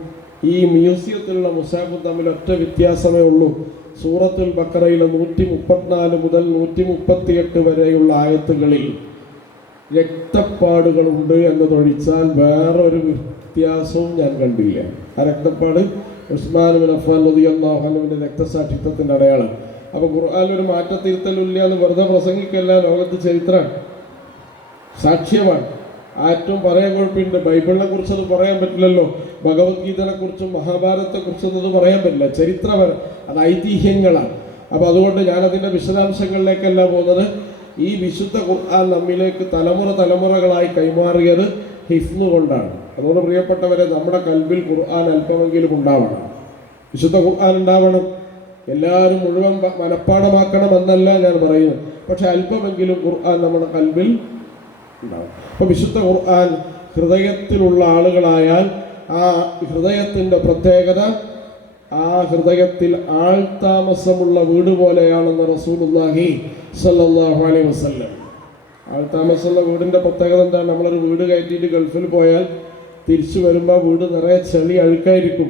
ഈ മ്യൂസിയത്തിലുള്ള മുസാഫും തമ്മിൽ ഒറ്റ വ്യത്യാസമേ ഉള്ളൂ. സൂറത്തുൽ ബഖറയിലെ 134 മുതൽ 138 വരെയുള്ള ആയത്തുകളിൽ രക്തപ്പാടുകളുണ്ട് എന്നതൊഴിച്ചാൽ വേറൊരു വ്യത്യാസവും ഞാൻ കണ്ടില്ല. ആ രക്തപ്പാട് ഉസ്മാൻ ബിൻ അഫ്ഫാൻ റളിയല്ലാഹു അൻഹുവിന്റെ രക്തസാക്ഷിത്വത്തിന്റെ അടയാളം. അപ്പോൾ ഖുർആനിൽ ഒരു മാറ്റത്തിരുത്തലില്ല എന്ന് വെറുതെ പ്രസംഗിക്കല്ല, ലോകത്ത് ചരിത്രം സാക്ഷ്യമാണ്. ഏറ്റവും പറയാൻ കുഴപ്പമുണ്ട്. ബൈബിളിനെ കുറിച്ച് അത് പറയാൻ പറ്റില്ലല്ലോ, ഭഗവത്ഗീതനെ കുറിച്ചും മഹാഭാരതത്തെ കുറിച്ചൊന്നും അത് പറയാൻ പറ്റില്ല. ചരിത്രപരം, അത് ഐതിഹ്യങ്ങളാണ്. അപ്പോൾ അതുകൊണ്ട് ഞാനതിൻ്റെ വിശദാംശങ്ങളിലേക്കല്ല പോകുന്നത്. ഈ വിശുദ്ധ ഖുർആൻ നമ്മിലേക്ക് തലമുറകളായി കൈമാറിയത് ഹിഫ്ള് കൊണ്ടാണ്. അതുകൊണ്ട് പ്രിയപ്പെട്ടവരെ, നമ്മുടെ കൽബിൽ ഖുർആൻ അല്പമെങ്കിലും ഉണ്ടാവണം, വിശുദ്ധ ഖുർആൻ ഉണ്ടാവണം. എല്ലാവരും മുഴുവൻ മനഃപ്പാഠമാക്കണം എന്നല്ല ഞാൻ പറയുന്നത്, പക്ഷെ അല്പമെങ്കിലും ഖുർആൻ നമ്മുടെ കൽബിൽ ഉണ്ടാവും. അപ്പോൾ വിശുദ്ധ ഖുർആൻ ഹൃദയത്തിലുള്ള ആളുകളായാൽ ആ ഹൃദയത്തിൻ്റെ പ്രത്യേകത, ആ ഹൃദയത്തിൽ ആൾതാമസമുള്ള വീട് പോലെയാണെന്ന് റസൂലുള്ളാഹി സ്വല്ലല്ലാഹു അലൈഹി വസല്ലം. ആൾതാമസമുള്ള വീടിൻ്റെ പ്രത്യേകത എന്താണ്? നമ്മളൊരു വീട് കയറ്റിയിട്ട് ഗൾഫിൽ പോയാൽ തിരിച്ചു വരുമ്പോൾ വീട് നിറയെ ചെളി അഴുക്കായിരിക്കും.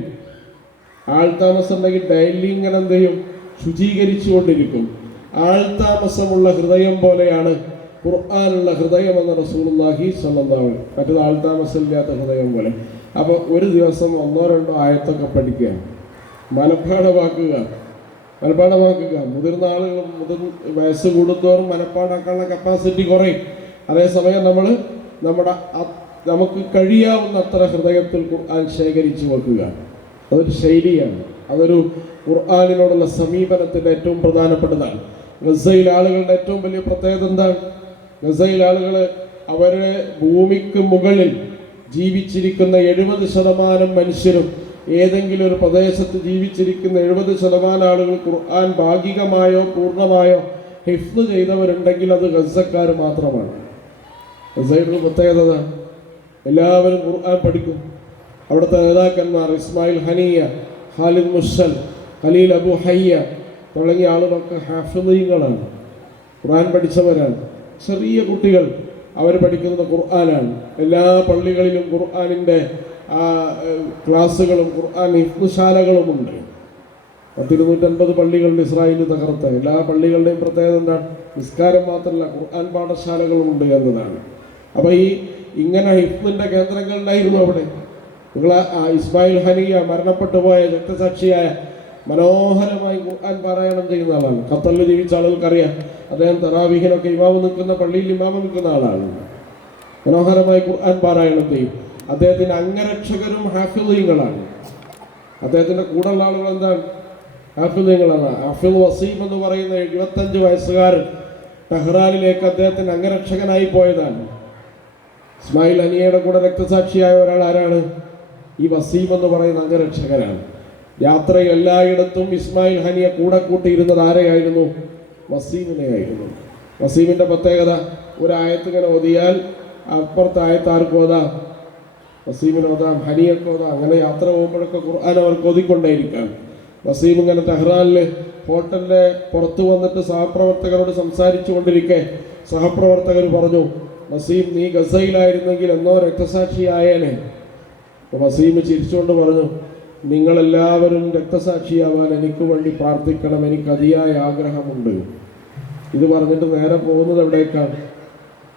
ആൾതാമസം ഉണ്ടെങ്കിൽ ഡെയിലി ഇങ്ങനെ എന്ത് ചെയ്യും? ശുചീകരിച്ചു കൊണ്ടിരിക്കും. ആൾതാമസമുള്ള ഹൃദയം പോലെയാണ് ഖുർആനുള്ള ഹൃദയം എന്ന റസൂലുള്ളാഹി സ്വല്ലല്ലാഹു അലൈഹി വസല്ലം. മറ്റേത് ആൾതാമസമില്ലാത്ത ഹൃദയം പോലെ. അപ്പോൾ ഒരു ദിവസം 1-2 ആയത്തൊക്കെ പഠിക്കുക, മനഃപ്പാഠമാക്കുക. മുതിർന്ന ആളുകൾ വയസ്സ് കൂടുന്തോറും മനഃപ്പാടാക്കാനുള്ള കപ്പാസിറ്റി കുറയും. അതേസമയം നമുക്ക് കഴിയാവുന്ന അത്ര ഹൃദയത്തിൽ ഖുർആൻ ശേഖരിച്ചു വെക്കുക. അതൊരു ശൈലിയാണ്. അതൊരു ഖുർആനിനോടുള്ള സമീപനത്തിൻ്റെ ഏറ്റവും പ്രധാനപ്പെട്ടതാണ്. ഗസയിലെ ആളുകളുടെ ഏറ്റവും വലിയ പ്രത്യേകത എന്താണ്? ഗസയിലെ ആളുകൾ അവരുടെ ഭൂമിക്ക് മുകളിൽ ജീവിച്ചിരിക്കുന്ന 70% മനുഷ്യരും, ഏതെങ്കിലും ഒരു പ്രദേശത്ത് ജീവിച്ചിരിക്കുന്ന 70% ആളുകൾ ഖുർആൻ ഭാഗികമായോ പൂർണ്ണമായോ ഹിഫ്ള് ചെയ്തവരുണ്ടെങ്കിൽ അത് ഗസക്കാർ മാത്രമാണ്. ഗസയുടെ പ്രത്യേകത എല്ലാവരും ഖുർആൻ പഠിക്കും. അവിടുത്തെ നേതാക്കന്മാർ ഇസ്മായിൽ ഹനിയ, ഖാലിദ് മുഷൽ, ഖലീൽ അബു ഹയ്യ തുടങ്ങിയ ആളുകളൊക്കെ ഹാഫിളീങ്ങളാണ്, ഖുർആൻ പഠിച്ചവരാണ്. ചെറിയ കുട്ടികൾ അവർ പഠിക്കുന്നത് ഖുർആനാണ്. എല്ലാ പള്ളികളിലും ഖുർആനിൻ്റെ ക്ലാസ്സുകളും ഖുർആൻ ഹിഫ്ളുശാലകളുമുണ്ട്. 250 പള്ളികളുടെ ഇസ്രായേൽ തകർത്ത എല്ലാ പള്ളികളുടെയും പ്രത്യേകത എന്താണ്? നിസ്കാരം മാത്രമല്ല, ഖുർആൻ പാഠശാലകളുമുണ്ട് എന്നതാണ്. അപ്പോൾ ഇങ്ങനെ ഹിഫ്ളിൻ്റെ കേന്ദ്രങ്ങളുണ്ടായിരുന്നു അവിടെ. നിങ്ങൾ ഇസ്മായിൽ ഹനിയ മരണപ്പെട്ടു പോയ രക്തസാക്ഷിയായ മനോഹരമായി ഖുർആൻ പാരായണം ചെയ്യുന്ന ആളാണ്. ഖത്തറിൽ ജീവിച്ച ആളുകൾക്കറിയാം. അദ്ദേഹം തറാവീഹിനൊക്കെ ഇമാമ് നിൽക്കുന്ന പള്ളിയിൽ ഇമാമ് നിൽക്കുന്ന ആളാണ്. മനോഹരമായി ഖുർആൻ പാരായണം ചെയ്യും. അദ്ദേഹത്തിൻ്റെ അംഗരക്ഷകരും ഹാഫിളീങ്ങളാണ്. അദ്ദേഹത്തിൻ്റെ കൂടെയുള്ള ആളുകൾ എന്താണ്? ഹാഫിളീങ്ങളാണ്. ഹാഫിൾ വസീം എന്ന് പറയുന്ന 75 വയസ്സുകാരൻ ടെഹ്റാനിലേക്ക് അദ്ദേഹത്തിൻ്റെ അംഗരക്ഷകനായി പോയതാണ്. ഇസ്മായിൽ ഹനിയയുടെ കൂടെ രക്തസാക്ഷിയായ ഒരാൾ ആരാണ്? ഈ വസീം എന്ന് പറയുന്ന അംഗരക്ഷകനാണ്. യാത്രയിൽ എല്ലായിടത്തും ഇസ്മായിൽ ഹനിയെ കൂടെ കൂട്ടിയിരുന്നത് ആരെയായിരുന്നു? വസീമിനെയായിരുന്നു. വസീമിൻ്റെ പ്രത്യേകത, ഒരായത്ത് ഇങ്ങനെ ഓതിയാൽ അപ്പുറത്തെ ആയത്ത് ആർക്ക് ഓതാം? വസീമിന് ഓതാം, ഹനിയൊക്കെ ഓതാം. അങ്ങനെ യാത്ര പോകുമ്പോഴൊക്കെ ഖുർആൻ അവർക്ക് ഓതിക്കൊണ്ടേയിരിക്കാം. വസീം ഇങ്ങനെ ടെഹ്റാനിൽ ഹോട്ടലിൻ്റെ പുറത്ത് വന്നിട്ട് സഹപ്രവർത്തകരോട് സംസാരിച്ചു കൊണ്ടിരിക്കെ സഹപ്രവർത്തകർ പറഞ്ഞു, വസീം നീ ഗസയിലായിരുന്നെങ്കിൽ എന്നോ രക്തസാക്ഷിയായേനെ. അപ്പോൾ വസീം ചിരിച്ചുകൊണ്ട് പറഞ്ഞു, നിങ്ങളെല്ലാവരും രക്തസാക്ഷിയാവാൻ എനിക്ക് വേണ്ടി പ്രാർത്ഥിക്കണം, എനിക്ക് അതിയായ ആഗ്രഹമുണ്ട്. ഇത് പറഞ്ഞിട്ട് നേരെ പോകുന്നത് എവിടേക്കാണ്?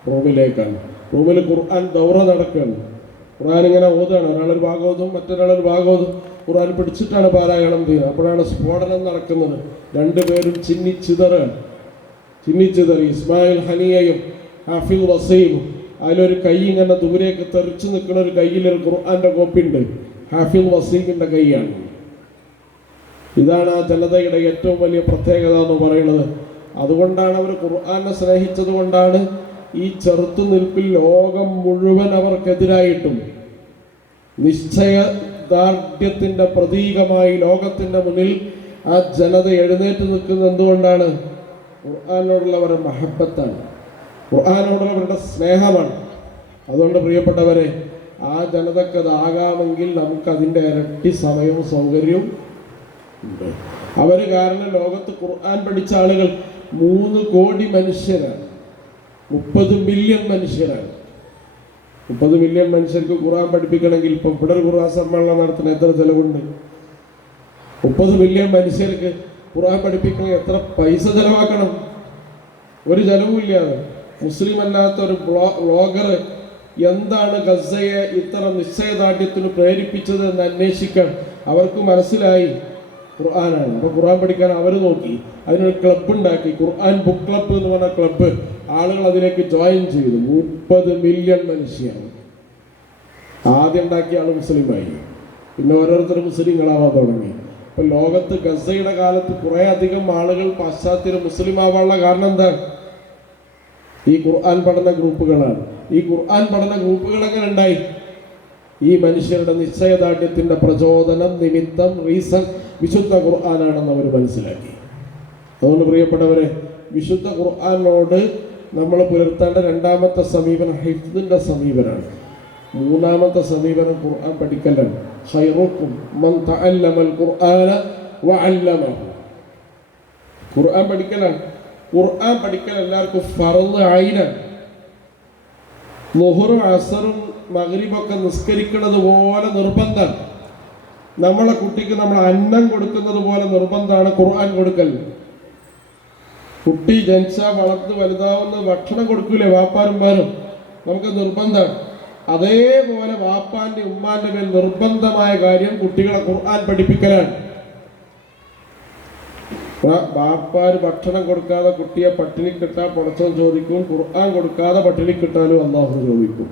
റൂമിലേക്കാണ്. റൂമിൽ ഖുർആൻ ദൗറ നടക്കുകയാണ്. ഖുർആൻ ഇങ്ങനെ ഓതുകയാണ്. ഒരാളൊരു ഭാഗവതും മറ്റൊരാളൊരു ഭാഗവതും ഖുർആൻ പിടിച്ചിട്ടാണ് പാരായണം ചെയ്യുന്നത്. അപ്പോഴാണ് സ്ഫോടനം നടക്കുന്നത്. രണ്ടുപേരും ചിന്നിച്ചിതറി. ഇസ്മായിൽ ഹനിയയും ഹാഫിൾ വസീമും. അതിലൊരു കൈ ഇങ്ങനെ ദൂരേക്ക് തെറിച്ചു നിൽക്കുന്ന ഒരു കയ്യിലൊരു ഖുർആൻ്റെ കോപ്പി ഉണ്ട്. ഹാഫിൾ വസീമിൻ്റെ കൈയാണ്. ഇതാണ് ആ ജനതയുടെ ഏറ്റവും വലിയ പ്രത്യേകത എന്ന് പറയുന്നത്. അതുകൊണ്ടാണ് അവർ ഖുർആനെ സ്നേഹിച്ചത് കൊണ്ടാണ് ഈ ചെറുത്തുനിൽപ്പിൽ ലോകം മുഴുവൻ അവർക്കെതിരായിട്ടും നിശ്ചയദാർഢ്യത്തിൻ്റെ പ്രതീകമായി ലോകത്തിൻ്റെ മുന്നിൽ ആ ജനത എഴുന്നേറ്റ് നിൽക്കുന്നത് എന്തുകൊണ്ടാണ്? ഖുർആനോടുള്ളവരുടെ മഹബത്താണ്, ഖുർആനോടുള്ളവരുടെ സ്നേഹമാണ്. അതുകൊണ്ട് പ്രിയപ്പെട്ടവരെ, ആ ജനതക്കതാകാമെങ്കിൽ നമുക്കതിൻ്റെ ഇരട്ടി സമയവും സൗകര്യവും ഉണ്ട്. അവർ കാരണം ലോകത്ത് ഖുർആൻ പഠിച്ച ആളുകൾ 3 കോടി മനുഷ്യരാണ്. 30 മില്യൺ മനുഷ്യരാണ്. 30 മില്യൺ മനുഷ്യർക്ക് ഖുർആൻ പഠിപ്പിക്കണമെങ്കിൽ ഇപ്പം ഇവിടെ ഒരു ഖുർആൻ സമ്മേളനം നടത്തുന്ന എത്ര ചിലവുണ്ട്? 30 മില്യൺ മനുഷ്യർക്ക് ഖുർആൻ പഠിപ്പിക്കണമെങ്കിൽ എത്ര പൈസ ചിലവാക്കണം? ഒരു ചിലവുമില്ലാതെ. മുസ്ലിം അല്ലാത്ത ഒരു വ്ളോഗർ എന്താണ് ഗസയെ ഇത്ര നിശ്ചയദാർഢ്യത്തിന് പ്രേരിപ്പിച്ചത് എന്ന് അന്വേഷിക്കാൻ അവർക്ക് മനസ്സിലായി ഖുർആനാണ്. അപ്പോൾ ഖുർആൻ പഠിക്കാൻ അവർ നോക്കി. അതിനൊരു ക്ലബ്ബ് ഉണ്ടാക്കി, ഖുർആൻ ബുക്ക് ക്ലബ്ബ് എന്ന് പറഞ്ഞ ക്ലബ്ബ്. ആളുകൾ അതിലേക്ക് ജോയിൻ ചെയ്തു. 30 മില്യൺ മനുഷ്യരാണ്. ആദ്യം ഉണ്ടാക്കിയ ആൾ മുസ്ലിമായി, പിന്നെ ഓരോരുത്തരും മുസ്ലിങ്ങളാവാൻ തുടങ്ങി. ഇപ്പം ലോകത്ത് ഗസയുടെ കാലത്ത് കുറേ അധികം ആളുകൾ പാശ്ചാത്യർ മുസ്ലിം ആവാനുള്ള കാരണം എന്താണ്? ഈ ഖുർആൻ പഠന ഗ്രൂപ്പുകളാണ്. ഈ ഖുർആൻ പഠന ഗ്രൂപ്പുകൾ എങ്ങനെ ഉണ്ടായി? ഈ മനുഷ്യരുടെ നിശ്ചയദാർഢ്യത്തിൻ്റെ പ്രചോദനം, നിമിത്തം, റീസൺ വിശുദ്ധ ഖുർആനാണെന്ന് അവർ മനസ്സിലാക്കി. അതുകൊണ്ട് പ്രിയപ്പെട്ടവരെ, വിശുദ്ധ ഖുർആനോട് നമ്മൾ പുലർത്തേണ്ട രണ്ടാമത്തെ സമീപനം ഹിഫ്ദിൻ്റെ സമീപനമാണ്. മൂന്നാമത്തെ സമീപനം ഖുർആൻ പഠിക്കലാണ്. ഖൈറുക്കും മൻ തഅല്ലമൽ ഖുർആന വഅല്ലമഹു. ഖുർആൻ പഠിക്കലാണ്. ഖുർആൻ പഠിക്കൽ എല്ലാവർക്കും ഫർള് ഐനാണ്. ളുഹറും അസറും മഗ്രിബൊക്കെ നിസ്കരിക്കുന്നത് പോലെ നിർബന്ധമാണ്. നമ്മളെ കുട്ടിക്ക് നമ്മൾ അന്നം കൊടുക്കുന്നത് പോലെ നിർബന്ധമാണ് ഖുർആൻ കൊടുക്കൽ. കുട്ടി ജനിച്ചാൽ വളർന്ന് വലുതാവുന്ന ഭക്ഷണം കൊടുക്കൂലേ വാപ്പാരുമാരും, നമുക്ക് നിർബന്ധമാണ്. അതേപോലെ വാപ്പാന്റെ ഉമ്മാന്റെ മേൽ നിർബന്ധമായ കാര്യം കുട്ടികളെ ഖുർആൻ പഠിപ്പിക്കലാണ്. ബാപ്പാര് ഭക്ഷണം കൊടുക്കാതെ കുട്ടിയെ പട്ടിണി കിട്ടാൻ പടച്ചവൻ ചോദിക്കും, ഖുർആൻ കൊടുക്കാതെ പട്ടിണി കിട്ടാനും അള്ളാഹു ചോദിക്കും.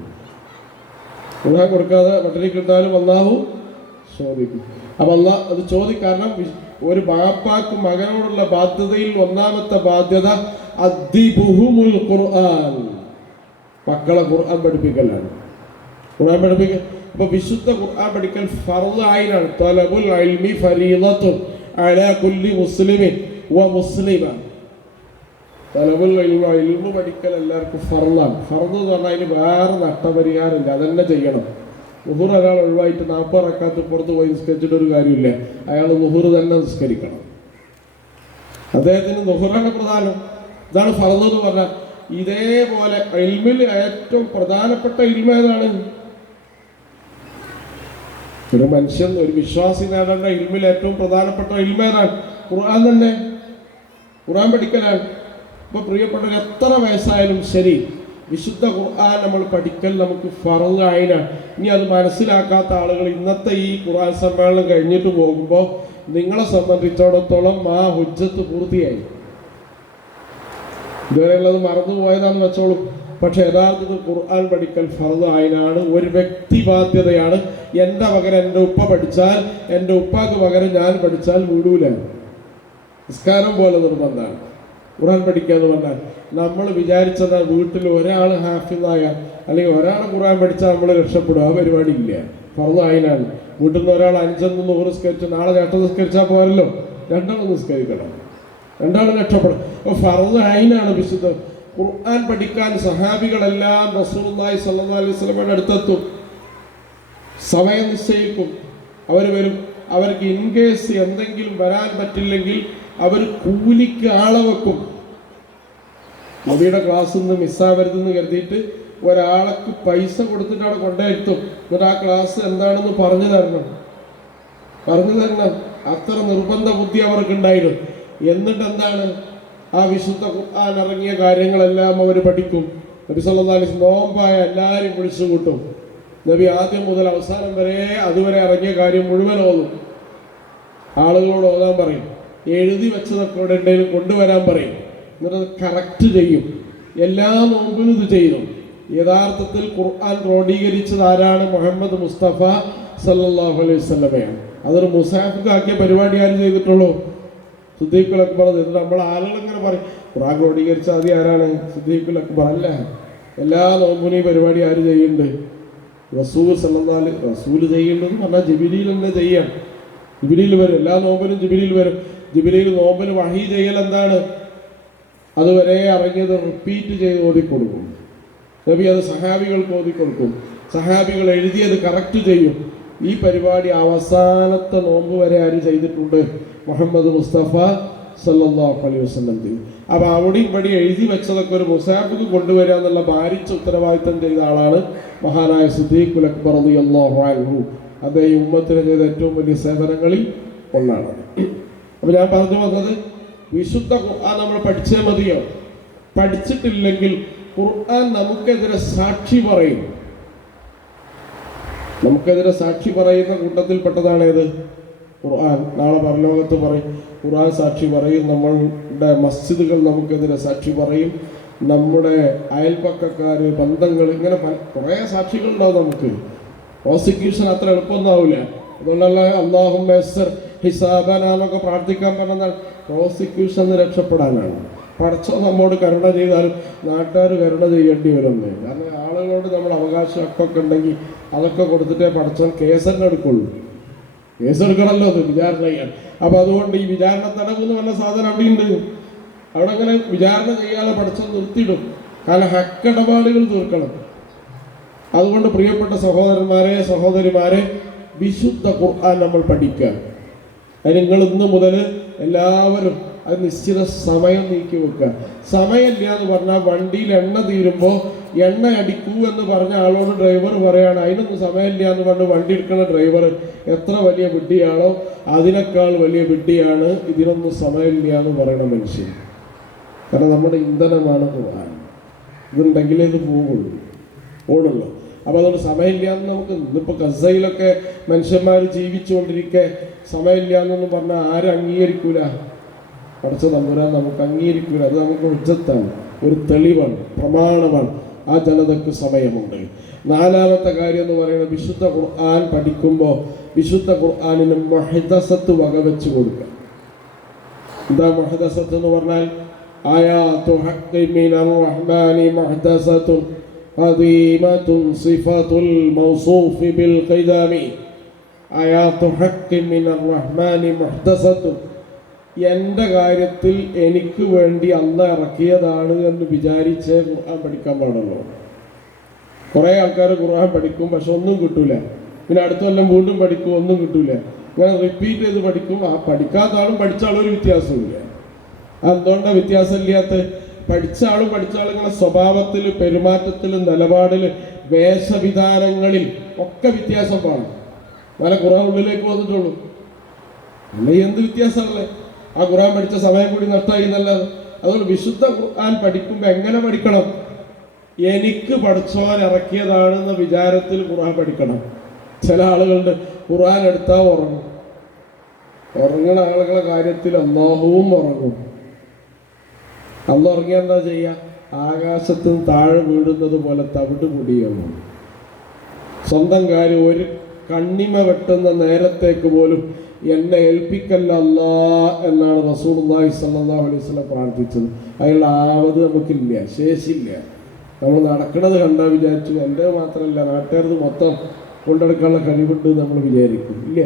ഖുർആൻ കൊടുക്കാതെ പട്ടിണി കിട്ടാനും അള്ളാഹു ചോദിക്കും. അപ്പൊ അള്ളാഹ് അത് കാരണം ഒരു ബാപ്പാക്ക് മകനോടുള്ള ബാധ്യതയിൽ ഒന്നാമത്തെ ബാധ്യത അദ്ദിബുഹുമുൽ ഖുർആൻ, മക്കളെ ഖുർആൻ പഠിപ്പിക്കലാണ്. ഖുർആൻ പഠിപ്പിക്കൽ അപ്പൊ വിശുദ്ധ ഖുർആൻ പഠിക്കൽ ഫർദ് ഐനാണ്. തലബുൽ ഇൽമി ഫരീദത്തുൻ അലാ കുല്ലി മുസ്ലിമിൻ വ മുസ്ലിമ. തലബുൽ ഇൽമി പഠിക്കൽ എല്ലാവർക്കും ഫർദാണ്. ഫർദ് എന്ന് പറഞ്ഞാൽ അതിന് വേറെ നഷ്ടപരിഹാരമില്ല, അതന്നെ ചെയ്യണം. ളുഹൂർ ഒരാൾ ഒഴിവായിട്ട് 40 റക്അത്ത് പുറത്ത് പോയി നിസ്കരിച്ചിട്ട് ഒരു കാര്യമില്ല, അയാൾ ളുഹൂർ തന്നെ നിസ്കരിക്കണം. അദ്ദേഹത്തിന് ളുഹൂറാണ് പ്രധാനം. ഇതാണ് ഫർദ് എന്ന് പറഞ്ഞാൽ. ഇതേപോലെ ഇൽമിൽ ഏറ്റവും പ്രധാനപ്പെട്ട ഇൽമ ഏതാണ്? ഒരു മനുഷ്യൻ, ഒരു വിശ്വാസി നേടേണ്ട ഇൽമിൽ ഏറ്റവും പ്രധാനപ്പെട്ട ഇൽമ ഏതാണ്? ഖുർആൻ തന്നെ. ഖുർആൻ പഠിക്കലാണ്. ഇപ്പൊ പ്രിയപ്പെട്ടവർ, എത്ര വയസ്സായാലും ശരി വിശുദ്ധ ഖുർആൻ നമ്മൾ പഠിക്കൽ നമുക്ക് ഫർദ് ഐനാണ്. ഇനി അത് മനസ്സിലാക്കാത്ത ആളുകൾ ഇന്നത്തെ ഈ ഖുർആൻ സമ്മേളനം കഴിഞ്ഞിട്ട് പോകുമ്പോൾ നിങ്ങളെ സംബന്ധിച്ചിടത്തോളം ആ ഹുജ്ജത്ത് പൂർത്തിയായി. ഇതുവരെയുള്ളത് മറന്നുപോയതാണെന്ന് വെച്ചോളൂ. പക്ഷെ യഥാർത്ഥത്തിൽ ഖുർആൻ പഠിക്കൽ ഫർദ് ഐനാണ്, ഒരു വ്യക്തി ബാധ്യതയാണ്. എൻ്റെ പകരം എൻ്റെ ഉപ്പ പഠിച്ചാൽ, എൻ്റെ ഉപ്പാക്ക് പകരം ഞാൻ പഠിച്ചാൽ വിടൂല. നിസ്കാരം പോലെ നിർബന്ധമാണ് ഖുർആൻ പഠിക്കുക എന്ന് പറഞ്ഞാൽ. നമ്മൾ വിചാരിച്ചത് വീട്ടിൽ ഒരാൾ ഹാഫിളായ അല്ലെങ്കിൽ ഒരാൾ ഖുർആൻ പഠിച്ചാൽ നമ്മൾ രക്ഷപ്പെടും. ആ പരിപാടി ഇല്ല. ഫർദ് ഐനാണ്. വീട്ടിൽ നിന്ന് ഒരാൾ 5 നിസ്കരിച്ച് നാളെ 8 നിസ്കരിച്ചാൽ പോരല്ലോ, 2 നിസ്കരിക്കണം, 2 രക്ഷപ്പെടും. അപ്പോൾ ഫർദ് ഐനാണ് വിശുദ്ധ ഖുർആൻ പഠിക്കാൻ. സഹാബികളെല്ലാം റസൂലുള്ളാഹി സ്വല്ലല്ലാഹു അലൈഹി വസല്ലമയുടെ അടുത്തെത്തും, സമയം നിശ്ചയിക്കും, അവർ വരും. അവർക്ക് ഇൻകേസ് എന്തെങ്കിലും വരാൻ പറ്റില്ലെങ്കിൽ അവർ കൂലിക്ക് ആളെ വെക്കും. നബിയുടെ ക്ലാസ്സിൽ നിന്ന് മിസ്സാവരുതെന്ന് കരുതിയിട്ട് ഒരാൾക്ക് പൈസ കൊടുത്തിട്ട് അവിടെ കൊണ്ടുവരുത്തും. എന്നിട്ട് ആ ക്ലാസ് എന്താണെന്ന് പറഞ്ഞു തരണം. അത്ര നിർബന്ധ ബുദ്ധി അവർക്കുണ്ടായിരുന്നു. എന്നിട്ട് എന്താണ്, ആ വിശുദ്ധ ഖുർആൻ ഇറങ്ങിയ കാര്യങ്ങളെല്ലാം അവർ പഠിക്കും. നബി സല്ലല്ലാഹു അലൈഹി വസല്ലം നോമ്പായ എല്ലാവരും വിളിച്ചു കൂട്ടും. നബി ആദ്യം മുതൽ അവസാനം വരെ അതുവരെ ഇറങ്ങിയ കാര്യം മുഴുവൻ ഓതും. ആളുകളോട് ഓതാൻ പറയും. എഴുതി വെച്ചതൊക്കെ ഇവിടെ എന്തെങ്കിലും കൊണ്ടുവരാൻ പറയും. എന്നിട്ട് കറക്റ്റ് ചെയ്യും. എല്ലാ നോമ്പിനും ഇത് ചെയ്യും. യഥാർത്ഥത്തിൽ ഖുർആൻ ക്രോഡീകരിച്ചത് ആരാണ്? മുഹമ്മദ് മുസ്തഫ സല്ലല്ലാഹു അലൈഹി വസല്ലമയാണ്. അതൊരു മുസാഫിക്കാക്കിയ പരിപാടി ആരും ചെയ്തിട്ടുള്ളൂ? സിദ്ദീഖുൽ അക്ബർ. എന്നിട്ട് നമ്മൾ ആളുകൾ ഇങ്ങനെ പറയും ഖുർആൻ ക്രോഡീകരിച്ച ആദ്യം ആരാണ്? സിദ്ദീഖുൽ അക്ബർ. അല്ല, എല്ലാ നോമ്പിനും ഈ പരിപാടി ആര് ചെയ്യുന്നുണ്ട്? റസൂൽ സല്ലല്ലാഹു അലൈഹി റസൂൽ ചെയ്യുന്നുണ്ടെന്ന് പറഞ്ഞാൽ ജിബ്രീൽ തന്നെ ചെയ്യണം. ജിബ്രീൽ വരും, എല്ലാ നോമ്പിനും ജിബ്രീൽ വരും. ജിബ്രീൽ നോമ്പിന് വഹി ചെയ്യൽ എന്താണ്? അതുവരെ ഇറങ്ങിയത് റിപ്പീറ്റ് ചെയ്ത് ഓതിക്കൊടുക്കും. നബി അത് സഹാബികൾക്ക് ഓതിക്കൊടുക്കും. സഹാബികൾ എഴുതിയത് കറക്റ്റ് ചെയ്യും. ഈ പരിപാടി അവസാനത്തെ നോമ്പ് വരെ ആര് ചെയ്തിട്ടുണ്ട്? മുഹമ്മദ് മുസ്തഫ സല്ലല്ലാഹു അലൈഹി വസല്ലം ചെയ്തു. അപ്പൊ അവിടെ ഇവിടെ എഴുതി വെച്ചതൊക്കെ ഒരു മുസാഫിക്ക് കൊണ്ടുവരിക എന്നുള്ള ഭാരിച്ച ഉത്തരവാദിത്തം ചെയ്ത ആളാണ് മഹാനായ സിദ്ദീഖുൽ അക്ബർ റളിയല്ലാഹു അൻഹു. അദ്ദേഹം ഉമ്മത്തിന് ചെയ്ത ഏറ്റവും വലിയ സേവനങ്ങളിൽ ഒന്നാണ്. അപ്പൊ ഞാൻ പറഞ്ഞു വന്നത്, വിശുദ്ധ ഖുർആൻ നമ്മൾ പഠിച്ചേ മതിയോ? പഠിച്ചിട്ടില്ലെങ്കിൽ ഖുർആൻ നമുക്കെതിരെ സാക്ഷി പറയും. നമുക്കെതിരെ സാക്ഷി പറയുന്ന കൂട്ടത്തിൽപ്പെട്ടതാണ് ഏത്? ഖുർആൻ. നാളെ പരലോകത്ത് പറയും, ഖുർആൻ സാക്ഷി പറയും. നമ്മളുടെ മസ്ജിദുകൾ നമുക്കെതിരെ സാക്ഷി പറയും. നമ്മുടെ അയൽപക്കക്കാർ, ബന്ധങ്ങൾ, ഇങ്ങനെ കുറേ സാക്ഷികളുണ്ടാവും നമുക്ക്. പ്രോസിക്യൂഷൻ അത്ര എളുപ്പമൊന്നും ആവില്ല. അതുകൊണ്ടല്ല അല്ലാഹുമ്മ യസ്സർ ഹിസാബന എന്നൊക്കെ പ്രാർത്ഥിക്കാൻ പറഞ്ഞാൽ പ്രോസിക്യൂഷൻ രക്ഷപ്പെടാനാണ്. പടച്ചോ നമ്മോട് കരുണ ചെയ്താലും നാട്ടുകാർ കരുണ ചെയ്യേണ്ടി വരുമെന്ന്. കാരണം ആളുകളോട് നമ്മൾ അവകാശം ഹക്കൊക്കെ ഉണ്ടെങ്കിൽ അതൊക്കെ കൊടുത്തിട്ടേ പടച്ചോൻ കേസെന്നെ എടുക്കുള്ളൂ. കേസെടുക്കണമല്ലോ അത് വിചാരണ ചെയ്യാൻ. അപ്പൊ അതുകൊണ്ട് ഈ വിചാരണ തടവ് എന്ന് പറഞ്ഞ സാധനം അവിടെ ഉണ്ട്. അവിടെ അങ്ങനെ വിചാരണ ചെയ്യാതെ പടച്ചോൻ നിർത്തിയിടും. കാരണം ഹക്കിടപാടുകൾ തീർക്കണം. അതുകൊണ്ട് പ്രിയപ്പെട്ട സഹോദരന്മാരെ, സഹോദരിമാരെ, വിശുദ്ധ ഖുർആൻ നമ്മൾ പഠിക്കുക. അതിന് നിങ്ങൾ ഇന്ന് മുതൽ എല്ലാവരും അത് നിശ്ചിത സമയം നീക്കി വെക്കുക. സമയമില്ല എന്ന് പറഞ്ഞാൽ വണ്ടിയിൽ എണ്ണ തീരുമ്പോൾ എണ്ണ അടിക്കൂ എന്ന് പറഞ്ഞ ആളോട് ഡ്രൈവർ പറയാണ് അതിനൊന്നും സമയമില്ല എന്ന് പറഞ്ഞ് വണ്ടി എടുക്കുന്ന ഡ്രൈവർ എത്ര വലിയ വിഡ്ഢിയാണോ അതിനേക്കാൾ വലിയ വിഡ്ഢിയാണ് ഇതിനൊന്നും സമയമില്ല എന്ന് പറയുന്ന മനുഷ്യൻ. കാരണം നമ്മുടെ ഇന്ധനമാണ് ഖുർആൻ. ഇതുണ്ടെങ്കിലേ ഇത് ഓടുള്ളൂ. അപ്പോൾ അതുകൊണ്ട് സമയമില്ല എന്ന് നമുക്ക് ഇന്നിപ്പോൾ ഗസയിലൊക്കെ മനുഷ്യന്മാർ ജീവിച്ചുകൊണ്ടിരിക്കെ സമയമില്ല എന്നൊന്നും പറഞ്ഞാൽ ആരും അംഗീകരിക്കൂല. പഠിച്ച തമ്പുരാൻ നമുക്ക് അംഗീകരിക്കൂല. അത് നമുക്ക് ഉജ്ജത്താണ്, ഒരു തെളിവാണ്, പ്രമാണമാണ്. ആ ജനതയ്ക്ക് സമയമുണ്ട്. നാലാമത്തെ കാര്യം എന്ന് പറയുന്നത് വിശുദ്ധ ഖുർആൻ പഠിക്കുമ്പോൾ വിശുദ്ധ ഖുർആനിന് മുഹ്ദസത്ത് വകവെച്ച് കൊടുക്കുക. എന്താ മുഹ്ദസത്ത് എന്ന് പറഞ്ഞാൽ ആയാതു ഹഖ്ഖി മിനർ റഹ്മാനി മുഹ്ദസത്തുൻ ഖദീമത്തുൻ സിഫത്തുൽ മൗസൂഫി ബിൽ ഖിദാമി. ആയാതു ഹഖ്ഖി മിനർ റഹ്മാനി മുഹ്ദസത്തുൻ, എൻ്റെ കാര്യത്തിൽ എനിക്ക് വേണ്ടി അല്ലാഹ് ഇറക്കിയതാണ് എന്ന് വിചാരിച്ച് ഖുർആൻ പഠിക്കാൻ പാടുള്ളൂ. കുറേ ആൾക്കാർ ഖുർആൻ പഠിക്കും, പക്ഷെ ഒന്നും കിട്ടൂല. പിന്നെ അടുത്ത കൊല്ലം വീണ്ടും പഠിക്കും, ഒന്നും കിട്ടൂല. ഇങ്ങനെ റിപ്പീറ്റ് ചെയ്ത് പഠിക്കും. ആ പഠിക്കാത്ത ആളും പഠിച്ച ആളും ഒരു വ്യത്യാസമില്ല. എന്തുകൊണ്ടാണ് വ്യത്യാസമില്ലാത്ത? പഠിച്ച ആളും ഇങ്ങനെ സ്വഭാവത്തിൽ, പെരുമാറ്റത്തിൽ, നിലപാടിൽ, വേഷവിധാനങ്ങളിൽ ഒക്കെ വ്യത്യാസം കാണും. നല്ല ഖുർആൻ ഉള്ളിലേക്ക് വന്നിട്ടുള്ളൂ. അല്ല എന്ത് വ്യത്യാസമല്ലേ? ആ ഖുർആൻ പഠിച്ച സമയം കൂടി നഷ്ടമായി എന്നല്ലാതെ. അതുകൊണ്ട് വിശുദ്ധ ഖുർആൻ പഠിക്കുമ്പോൾ എങ്ങനെ പഠിക്കണം? എനിക്ക് പഠിച്ചവൻ ഇറക്കിയതാണെന്ന വിചാരത്തിൽ ഖുർആൻ പഠിക്കണം. ചില ആളുകളുടെ ഖുർആൻ എടുത്താൽ ഉറങ്ങും. ഉറങ്ങുന്ന ആളുകളുടെ കാര്യത്തിൽ അല്ലാഹുവും ഉറങ്ങും. അല്ലാഹ് ഉറങ്ങിയാൽ എന്താ ചെയ്യുക? ആകാശത്ത് നിന്ന് താഴെ വീഴുന്നത് പോലെ തവിട് പൊടിയാവും. സ്വന്തം കാര്യം ഒരു കണ്ണിമ വെട്ടുന്ന നേരത്തേക്ക് പോലും എന്നെ ഏൽപ്പിക്കല്ല അല്ലാ എന്നാണ് റസൂലുള്ളാഹി സ്വല്ലല്ലാഹു അലൈഹി വസല്ലം പ്രാർത്ഥിച്ചത്. അതിനുള്ള ആവത് നമുക്കില്ല, ശേഷിയില്ല. നമ്മൾ നടക്കുന്നത് കണ്ടാൽ വിചാരിച്ചു എൻ്റെ മാത്രമല്ല നാട്ടുകാരത് മൊത്തം കൊണ്ടെടുക്കാനുള്ള കഴിവുണ്ട് നമ്മൾ വിചാരിക്കും. ഇല്ല,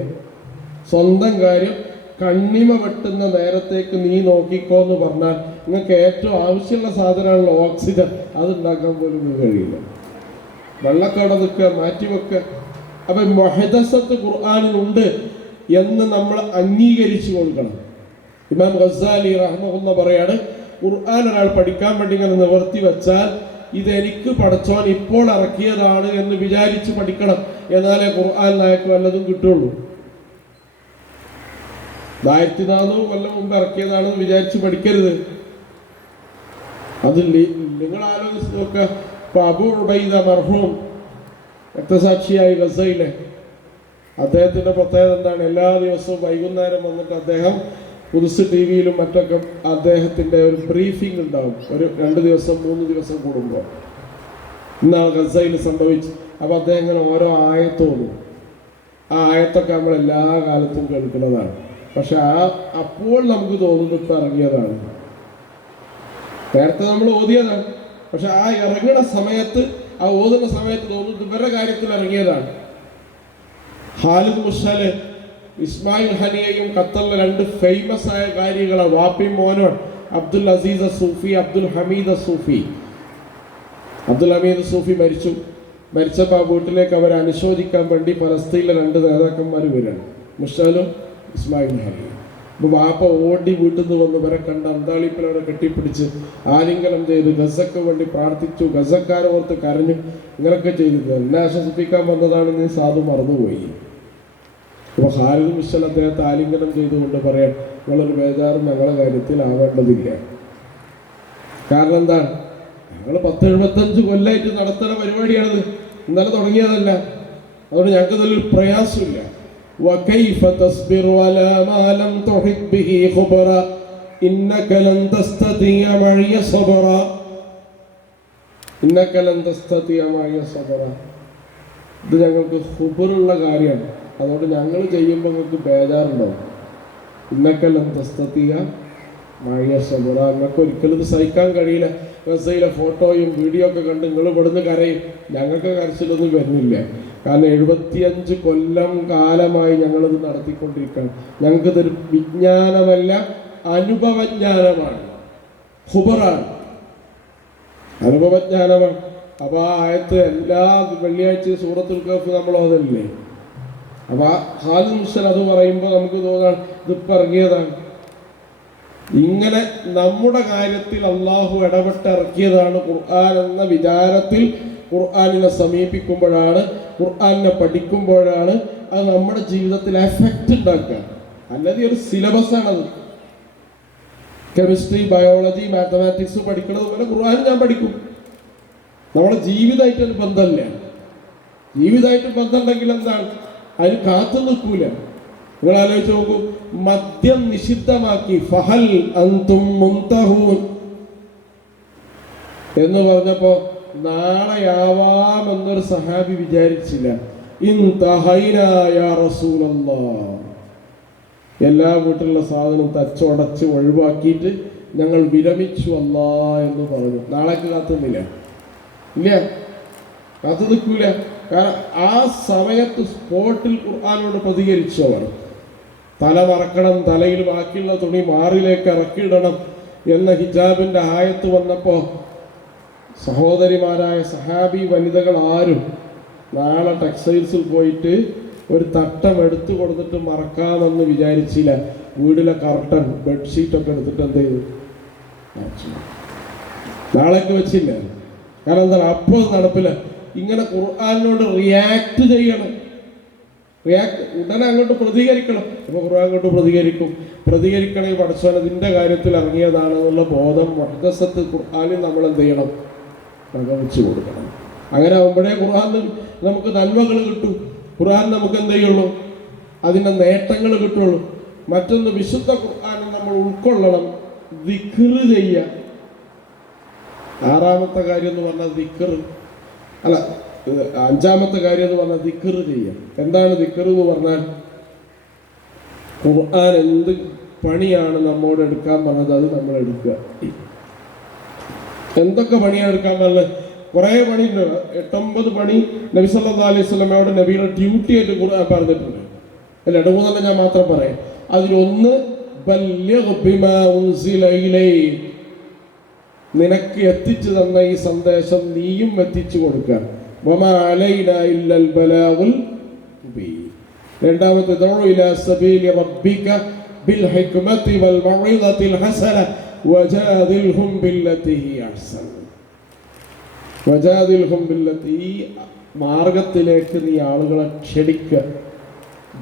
സ്വന്തം കാര്യം കണ്ണിമ വെട്ടുന്ന നേരത്തേക്ക് നീ നോക്കിക്കോ എന്ന് പറഞ്ഞാൽ നിങ്ങൾക്ക് ഏറ്റവും ആവശ്യമുള്ള സാധനമാണല്ലോ ഓക്സിജൻ. അതുണ്ടാക്കാൻ പോലും നിങ്ങൾക്ക് കഴിയില്ല. വെള്ളക്കട നിൽക്കുക, മാറ്റിവെക്കുക. അപ്പം മുഹ്ദസത്ത് ഖുർആനിലുണ്ട് എന്ന് നമ്മൾ അംഗീകരിച്ചു കൊടുക്കണം. ഇമാം ഗസാലി റഹ്മഹുല്ലാഹ് പറയാണ്, ഖുർആൻ ഒരാൾ പഠിക്കാൻ വേണ്ടി ഇങ്ങനെ നിവർത്തി വെച്ചാൽ ഇതെനിക്ക് പടച്ചോൻ ഇപ്പോൾ ഇറക്കിയതാണ് എന്ന് വിചാരിച്ച് പഠിക്കണം. എന്നാലേ ഖുർആൻ നായക്ക് വല്ലതും കിട്ടുള്ളൂ. 1400 കൊല്ലം മുമ്പ് ഇറക്കിയതാണെന്ന് വിചാരിച്ച് പഠിക്കരുത്. അത് നിങ്ങൾ ആലോചിച്ച് നോക്കുക. ഇപ്പൊ അബൂ ഉബൈദ മർഹൂം രക്തസാക്ഷിയായി ഗസയിലെ അദ്ദേഹത്തിന്റെ പ്രത്യേകത എന്താണ്? എല്ലാ ദിവസവും വൈകുന്നേരം വന്നിട്ട് അദ്ദേഹം പുതുസ് ടി വിയിലും മറ്റൊക്കെ അദ്ദേഹത്തിന്റെ ഒരു ബ്രീഫിംഗ് ഉണ്ടാവും. ഒരു 2 ദിവസം 3 ദിവസം കൂടുമ്പോൾ. ഇന്നാണ് ഗസയിൽ സംഭവിച്ചു. അപ്പൊ അദ്ദേഹം ഇങ്ങനെ ഓരോ ആയത്തോന്നും ആ ആയത്തൊക്കെ നമ്മൾ എല്ലാ കാലത്തും കേൾക്കുന്നതാണ്. പക്ഷെ അപ്പോൾ നമുക്ക് തോന്നുന്നത് ഇപ്പം ഇറങ്ങിയതാണ്. നേരത്തെ നമ്മൾ ഓതിയതാണ്. പക്ഷെ ആ ഇറങ്ങുന്ന സമയത്ത്, ആ ഓതുന്ന സമയത്ത് തോന്നുന്നത് ഇവരുടെ കാര്യത്തിൽ ഇറങ്ങിയതാണ്. ഖാലിദ് മുഷാല് ഇസ്മായിൽ ഹനിയയും ഖത്തറിലെ 2 ഫേമസ് ആയ കാര്യങ്ങളാണ്. വാപ്പിയും മോനോൻ അബ്ദുൽ അസീസ് സൂഫി, അബ്ദുൽ ഹമീദ് സൂഫി. അബ്ദുൽ ഹമീദ് സൂഫി മരിച്ചപ്പോൾ ആ വീട്ടിലേക്ക് അവരെ അനുശോചിക്കാൻ വേണ്ടി ഫലസ്തീനിലെ 2 നേതാക്കന്മാർ വരികയാണ്, മുഷാലും ഇസ്മായിൽ ഹനിയും. അപ്പോൾ വാപ്പ ഓടി വീട്ടിൽ നിന്ന് വന്ന് വരെ കണ്ട് അന്താളിപ്പിലവിടെ കെട്ടിപ്പിടിച്ച് ആലിംഗനം ചെയ്ത് ഗസക്ക് വേണ്ടി പ്രാർത്ഥിച്ചു. ഗസക്കാരെ ഓർത്ത് കരഞ്ഞു. ഇങ്ങനെയൊക്കെ ചെയ്തിരുന്നു. എന്നെ ആശ്വസിപ്പിക്കാൻ വന്നതാണെന്ന് സാധു മറന്നുപോയി. അപ്പോൾ ഖാലിദ് മിഷൽ അദ്ദേഹത്തെ ആലിംഗനം ചെയ്തുകൊണ്ട് പറയാം, നിങ്ങളൊരു ബേജാറും ഞങ്ങളുടെ കാര്യത്തിൽ ആവേണ്ടതില്ല. കാരണം എന്താണ്? ഞങ്ങൾ 10-75 കൊല്ലമായിട്ട് നടത്തുന്ന പരിപാടിയാണത്. ഇന്നലെ തുടങ്ങിയതല്ല. അതുകൊണ്ട് ഞങ്ങൾക്ക് ഇതിലൊരു പ്രയാസമില്ല. وكيف تصبر على ما لم تحط به خبرا إنك لن تستطيع معي صبرا إنك لن تستطيع معي صبرا. ഇത് ഞങ്ങൾക്ക് ഖുബറുള്ള കാര്യമാണ്. അതുകൊണ്ട് ഞങ്ങൾ ചെയ്യുമ്പോൾ നിങ്ങൾക്ക് ബേജാറുണ്ടാവും. ഇന്നക ലൻ തസ്തതിയ മഅയ സബറ. നിങ്ങൾക്ക് ഒരിക്കലും ഇത് സഹിക്കാൻ കഴിയില്ല. ഗസയിലെ ഫോട്ടോയും വീഡിയോ ഒക്കെ കണ്ട് നിങ്ങൾ ഇവിടുന്ന് കരയും. ഞങ്ങൾക്ക് കരച്ചിലൊന്നും വരുന്നില്ല. കാരണം 75 കൊല്ലം കാലമായി ഞങ്ങളിത് നടത്തിക്കൊണ്ടിരിക്കുകയാണ്. ഞങ്ങൾക്കിതൊരു വിജ്ഞാനമല്ല, അനുഭവജ്ഞാനമാണ്. ഖുബറാണ്, അനുഭവജ്ഞാനമാണ്. അപ്പോൾ ആ ആയത്ത് എല്ലാ വെള്ളിയാഴ്ച സൂറത്തുൽ കഹ്ഫ് നമ്മൾ ഓതല്ലേ. അപ്പോൾ ഖാലിദ് മുഷൽ അത് പറയുമ്പോൾ നമുക്ക് തോന്നാണ് ഇതിപ്പോൾ ഇറങ്ങിയതാണ്. ഇങ്ങനെ നമ്മുടെ കാര്യത്തിൽ അള്ളാഹു ഇടപെട്ടിറക്കിയതാണ് ഖുർആൻ എന്ന വിചാരത്തിൽ ഖുർആനിനെ സമീപിക്കുമ്പോഴാണ്, ഖുർആനിനെ പഠിക്കുമ്പോഴാണ് അത് നമ്മുടെ ജീവിതത്തിൽ എഫക്റ്റ് ഉണ്ടാക്കുക. അല്ലാതെ ഒരു സിലബസാണത്. കെമിസ്ട്രി, ബയോളജി, മാത്തമാറ്റിക്സ് പഠിക്കുന്നത് പോലെ ഖുർആൻ ഞാൻ പഠിക്കും. നമ്മുടെ ജീവിതമായിട്ടൊരു ബന്ധമില്ല. ജീവിതമായിട്ട് ബന്ധമുണ്ടെങ്കിൽ എന്താണ്, അതിന് കാത്തു നിൽക്കൂല. നിങ്ങൾ ആലോചിച്ച് നോക്കൂ, മദ്യം നിഷിദ്ധമാക്കി ഫഹൽ അൻതും മുൻതഹൂൻ എന്ന് പറഞ്ഞപ്പോ നാളെയാവാമെന്നൊരു സഹാബി വിചാരിച്ചില്ല. ഇൻതഹൈനാ യാ റസൂലല്ലാഹ്, എല്ലാ വീട്ടിലുള്ള സാധനം തച്ചുടച്ച് ഒഴിവാക്കിയിട്ട് ഞങ്ങൾ വിരമിച്ചു അല്ലാ എന്ന് പറഞ്ഞു. നാളേക്ക് കാത്തുന്നില്ല, ഇല്ല, കാത്തു നിൽക്കൂല. കാരണം ആ സമയത്ത് സ്പോട്ടിൽ ഖുർആനോട് പ്രതികരിച്ചവർ. തല മറക്കണം, തലയിൽ ബാക്കിയുള്ള തുണി മാറിലേക്ക് ഇറക്കിയിടണം എന്ന ഹിജാബിന്റെ ആയത്ത് വന്നപ്പോൾ സഹോദരിമാരായ സഹാബി വനിതകൾ ആരും നാളെ ടെക്സ്റ്റൈൽസിൽ പോയിട്ട് ഒരു തട്ടം എടുത്തു കൊടുത്തിട്ട് മറക്കാമെന്ന് വിചാരിച്ചില്ല. വീടിലെ കർട്ടൻ, ബെഡ്ഷീറ്റൊക്കെ എടുത്തിട്ട് എന്ത് ചെയ്തു, നാളേക്ക് വെച്ചില്ല. കാരണം എന്താണ്, അപ്പോൾ നടപ്പില്ല. ഇങ്ങനെ ഖുർആനോട് റിയാക്ട് ചെയ്യണം. ഉടനെ അങ്ങോട്ട് പ്രതികരിക്കണം. അപ്പോൾ ഖുർആൻ അങ്ങോട്ട് പ്രതികരിക്കണമെങ്കിൽ പഠിച്ചവൻ ഇതിൻ്റെ കാര്യത്തിൽ ഇറങ്ങിയതാണെന്നുള്ള ബോധം മുഹദ്ദസത്ത് ഖുർആനിൽ നമ്മൾ എന്ത് ചെയ്യണം, പകവെച്ച് കൊടുക്കണം. അങ്ങനെ ആകുമ്പോഴേ ഖുർആൻ നമുക്ക് നന്മകൾ കിട്ടും. ഖുർആൻ നമുക്ക് എന്ത് ചെയ്യുള്ളൂ, അതിൻ്റെ നേട്ടങ്ങൾ കിട്ടുള്ളൂ. മറ്റൊന്ന്, വിശുദ്ധ ഖുർആനെ നമ്മൾ ഉൾക്കൊള്ളണം, ദിക്ർ ചെയ്യുക. ആറാമത്തെ കാര്യം എന്ന് പറഞ്ഞാൽ ദിക്ർ അല്ല, അഞ്ചാമത്തെ കാര്യം എന്ന് പറഞ്ഞാൽ ദിക്ർ ചെയ്യുക. എന്താണ് ദിക്ർ എന്ന് പറഞ്ഞാൽ, ഖുർആൻ എന്ത് പണിയാണ് നമ്മോട് എടുക്കാൻ പറഞ്ഞത് അത് നമ്മൾ എടുക്കുക. എന്തൊക്കെ പണിയാണ് എടുക്കാൻ പറഞ്ഞത്? കുറേ പണിയുണ്ട്. 8-9 പണി നബി സല്ലല്ലാഹു അലൈഹി വസല്ലമയോട് നബിയുടെ ഡ്യൂട്ടി ആയിട്ട് ഖുർആൻ പറഞ്ഞിട്ടുണ്ട്. അല്ല, 2-3 ഞാൻ മാത്രം പറയാം. അതിലൊന്ന്, ബല്ലിഗ് ബിമാ ഉൻസില ഇലൈക്, നിനക്ക് എത്തിച്ചു തന്ന ഈ സന്ദേശം നീയും എത്തിച്ചു കൊടുക്കുക. വമാ അലൈനാ ഇല്ലൽ ബലാഗുൽ മുബീൻ. രണ്ടാമത്തെ, ദഉ ഇലാ സബീലി റബ്ബിക ബിൽ ഹിക്മതി വൽ മൗഇദത്തിൽ ഹസന വജാദിൽഹും ബില്ലതി ഹി അഹ്സൻ. വജാദിൽഹും ബില്ലതി, മാർഗത്തിലേക്ക് നീ ആളുകളെ ക്ഷണിക്കുക.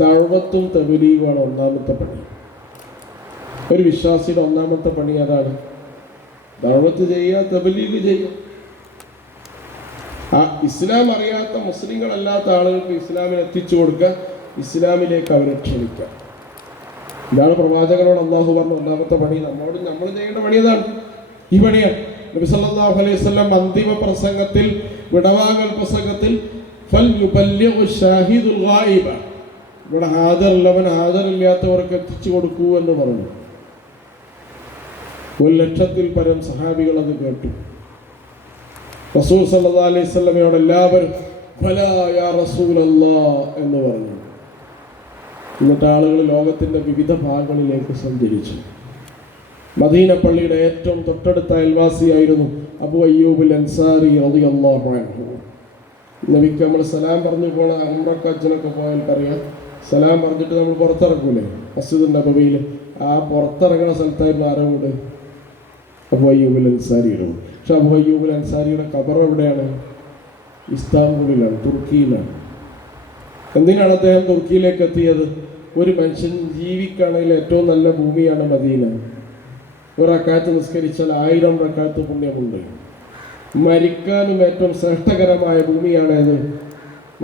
ദഅവത്തും തബ്ലീഗുമാണ് ഒന്നാമത്തെ പണി. ഒരു വിശ്വാസിയുടെ ഒന്നാമത്തെ പണി അതാണ്. ദഅവത്ത് ചെയ്യുക, തബ്ലീഗ് ചെയ്യുക. ആ ഇസ്ലാം അറിയാത്ത മുസ്ലിങ്ങളല്ലാത്ത ആളുകൾക്ക് ഇസ്ലാമിനെ എത്തിച്ചു കൊടുക്കുക, ഇസ്ലാമിലേക്ക് അവരെ ക്ഷണിക്കുക. ഇതാണ് പ്രവാചകനോട് അല്ലാഹു പറഞ്ഞ ഒന്നാമത്തെ പണി. നമ്മൾ ചെയ്യേണ്ട പണി അതാണ്, ഈ പണിയാണ്. നബി സല്ലല്ലാഹു അലൈഹി വസല്ലം അന്തിമ പ്രസംഗത്തിൽ, വിടവാങ്ങൽ പ്രസംഗത്തിൽ, ഫൽയുബല്ലിഗു ഷാഹിദുൽ ഗായിബ, ഇവിടെ ഹാജറുള്ളവൻ ഹാജറില്ലാത്തവർക്ക് എത്തിച്ചു കൊടുക്കൂ എന്ന് പറഞ്ഞു. 1,00,000-ൽ പരം സഹാബികൾ അത് കേട്ടു. റസൂൽ സല്ലല്ലാഹു അലൈഹി വസല്ലമയോട് എല്ലാവരും ഫലാ യാ റസൂലല്ലാഹ് എന്ന് പറഞ്ഞു. എന്നിട്ട് ആളുകൾ ലോകത്തിൻ്റെ വിവിധ ഭാഗങ്ങളിലേക്ക് സഞ്ചരിച്ചു. മദീന പള്ളിയുടെ ഏറ്റവും തൊട്ടടുത്ത അയൽവാസിയായിരുന്നു അബൂ അയ്യൂബുൽ അൻസാരി റളിയല്ലാഹു അൻഹു. നബിക്ക് നമ്മൾ സലാം പറഞ്ഞു പോണ ഉംറക്ക് ഹജ്ജിനൊക്കെ പോയാൽക്കറിയാം, സലാം പറഞ്ഞിട്ട് നമ്മൾ പുറത്തിറക്കൂലേ മസ്ജിദുൻ നബവിയിൽ, ആ പുറത്തിറങ്ങുന്ന സ്ഥലത്തായിരുന്നു ആരോ വീട്, അബൂ അയ്യൂബുൽ അൻസാരിയുടെ വീട്. പക്ഷെ അബൂ അയ്യൂബുൽ അൻസാരിയുടെ ഖബർ എവിടെയാണ്? ഇസ്താംബൂളിലാണ്, തുർക്കിയിലാണ്. എന്തിനാണ് അദ്ദേഹം തുർക്കിയിലേക്ക് എത്തിയത്? ഒരു മനുഷ്യൻ ജീവിക്കുകയാണെങ്കിൽ ഏറ്റവും നല്ല ഭൂമിയാണ് മദീന. ഒരക്കാലത്ത് നിസ്കരിച്ചാൽ 1000 റക്കാത്ത് പുണ്യമുണ്ട്. മരിക്കാനും ഏറ്റവും ശ്രേഷ്ഠകരമായ ഭൂമിയാണേത്?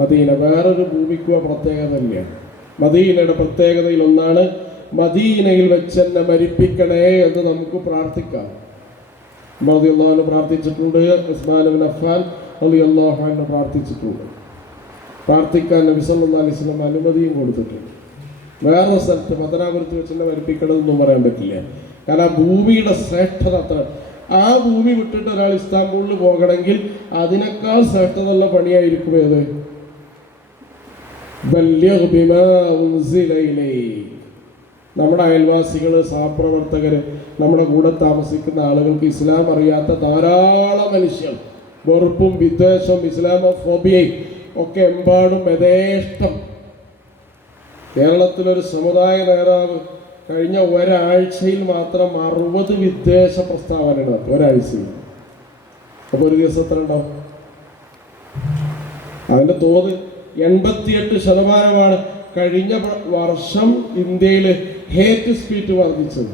മദീന. വേറൊരു ഭൂമിക്കുക പ്രത്യേകതയില്ല. മദീനയുടെ പ്രത്യേകതയിൽ ഒന്നാണ്, മദീനയിൽ വെച്ച് എന്നെ മരിപ്പിക്കണേ എന്ന് നമുക്ക് പ്രാർത്ഥിക്കാം. റളിയല്ലാഹു അൻഹു പ്രാർത്ഥിച്ചിട്ടുണ്ട്, ഉസ്മാൻ ഇബ്നു അഫ്ഫാൻ റളിയല്ലാഹു അൻഹു പ്രാർത്ഥിച്ചിട്ടുണ്ട്. പ്രാർത്ഥിക്കാൻ നബി സല്ലല്ലാഹു അലൈഹി വസല്ലം അനുമതിയും കൊടുത്തിട്ടുണ്ട്. വേറൊരു സ്ഥലത്ത് മദനാപുരത്ത് വെച്ച് എന്നെ മരിപ്പിക്കണമെന്നൊന്നും പറയാൻ പറ്റില്ല. കാരണം ആ ഭൂമിയുടെ ശ്രേഷ്ഠത അത്ര. ആ ഭൂമി വിട്ടിട്ട് ഒരാൾ ഇസ്താംബൂളിൽ പോകണമെങ്കിൽ അതിനേക്കാൾ ശ്രേഷ്ഠതയുള്ള പണിയായിരിക്കും ഏത്? ബല്ലിഗ് ബിമാ ഉൻസില ഇലൈക്. നമ്മുടെ അയൽവാസികൾ, സഹപ്രവർത്തകർ, നമ്മുടെ കൂടെ താമസിക്കുന്ന ആളുകൾക്ക് ഇസ്ലാം അറിയാത്ത ധാരാളം മനുഷ്യർ, വെറുപ്പും വിദ്വേഷവും ഇസ്ലാമോഫോബിയയും ഒക്കെ എമ്പാടും യഥേഷ്ടം. കേരളത്തിലൊരു സമുദായ നേതാവ് കഴിഞ്ഞ ഒരാഴ്ചയിൽ മാത്രം 60 വിദ്വേഷ പ്രസ്താവനകൾ ഒരാഴ്ചയിൽ. അപ്പോൾ ഒരു ദിവസം എത്ര ഉണ്ടാവും? അതിൻ്റെ തോത് 88% കഴിഞ്ഞ വർഷം ഇന്ത്യയിൽ ഹേറ്റ് സ്പീച്ച് വർദ്ധിച്ചത്.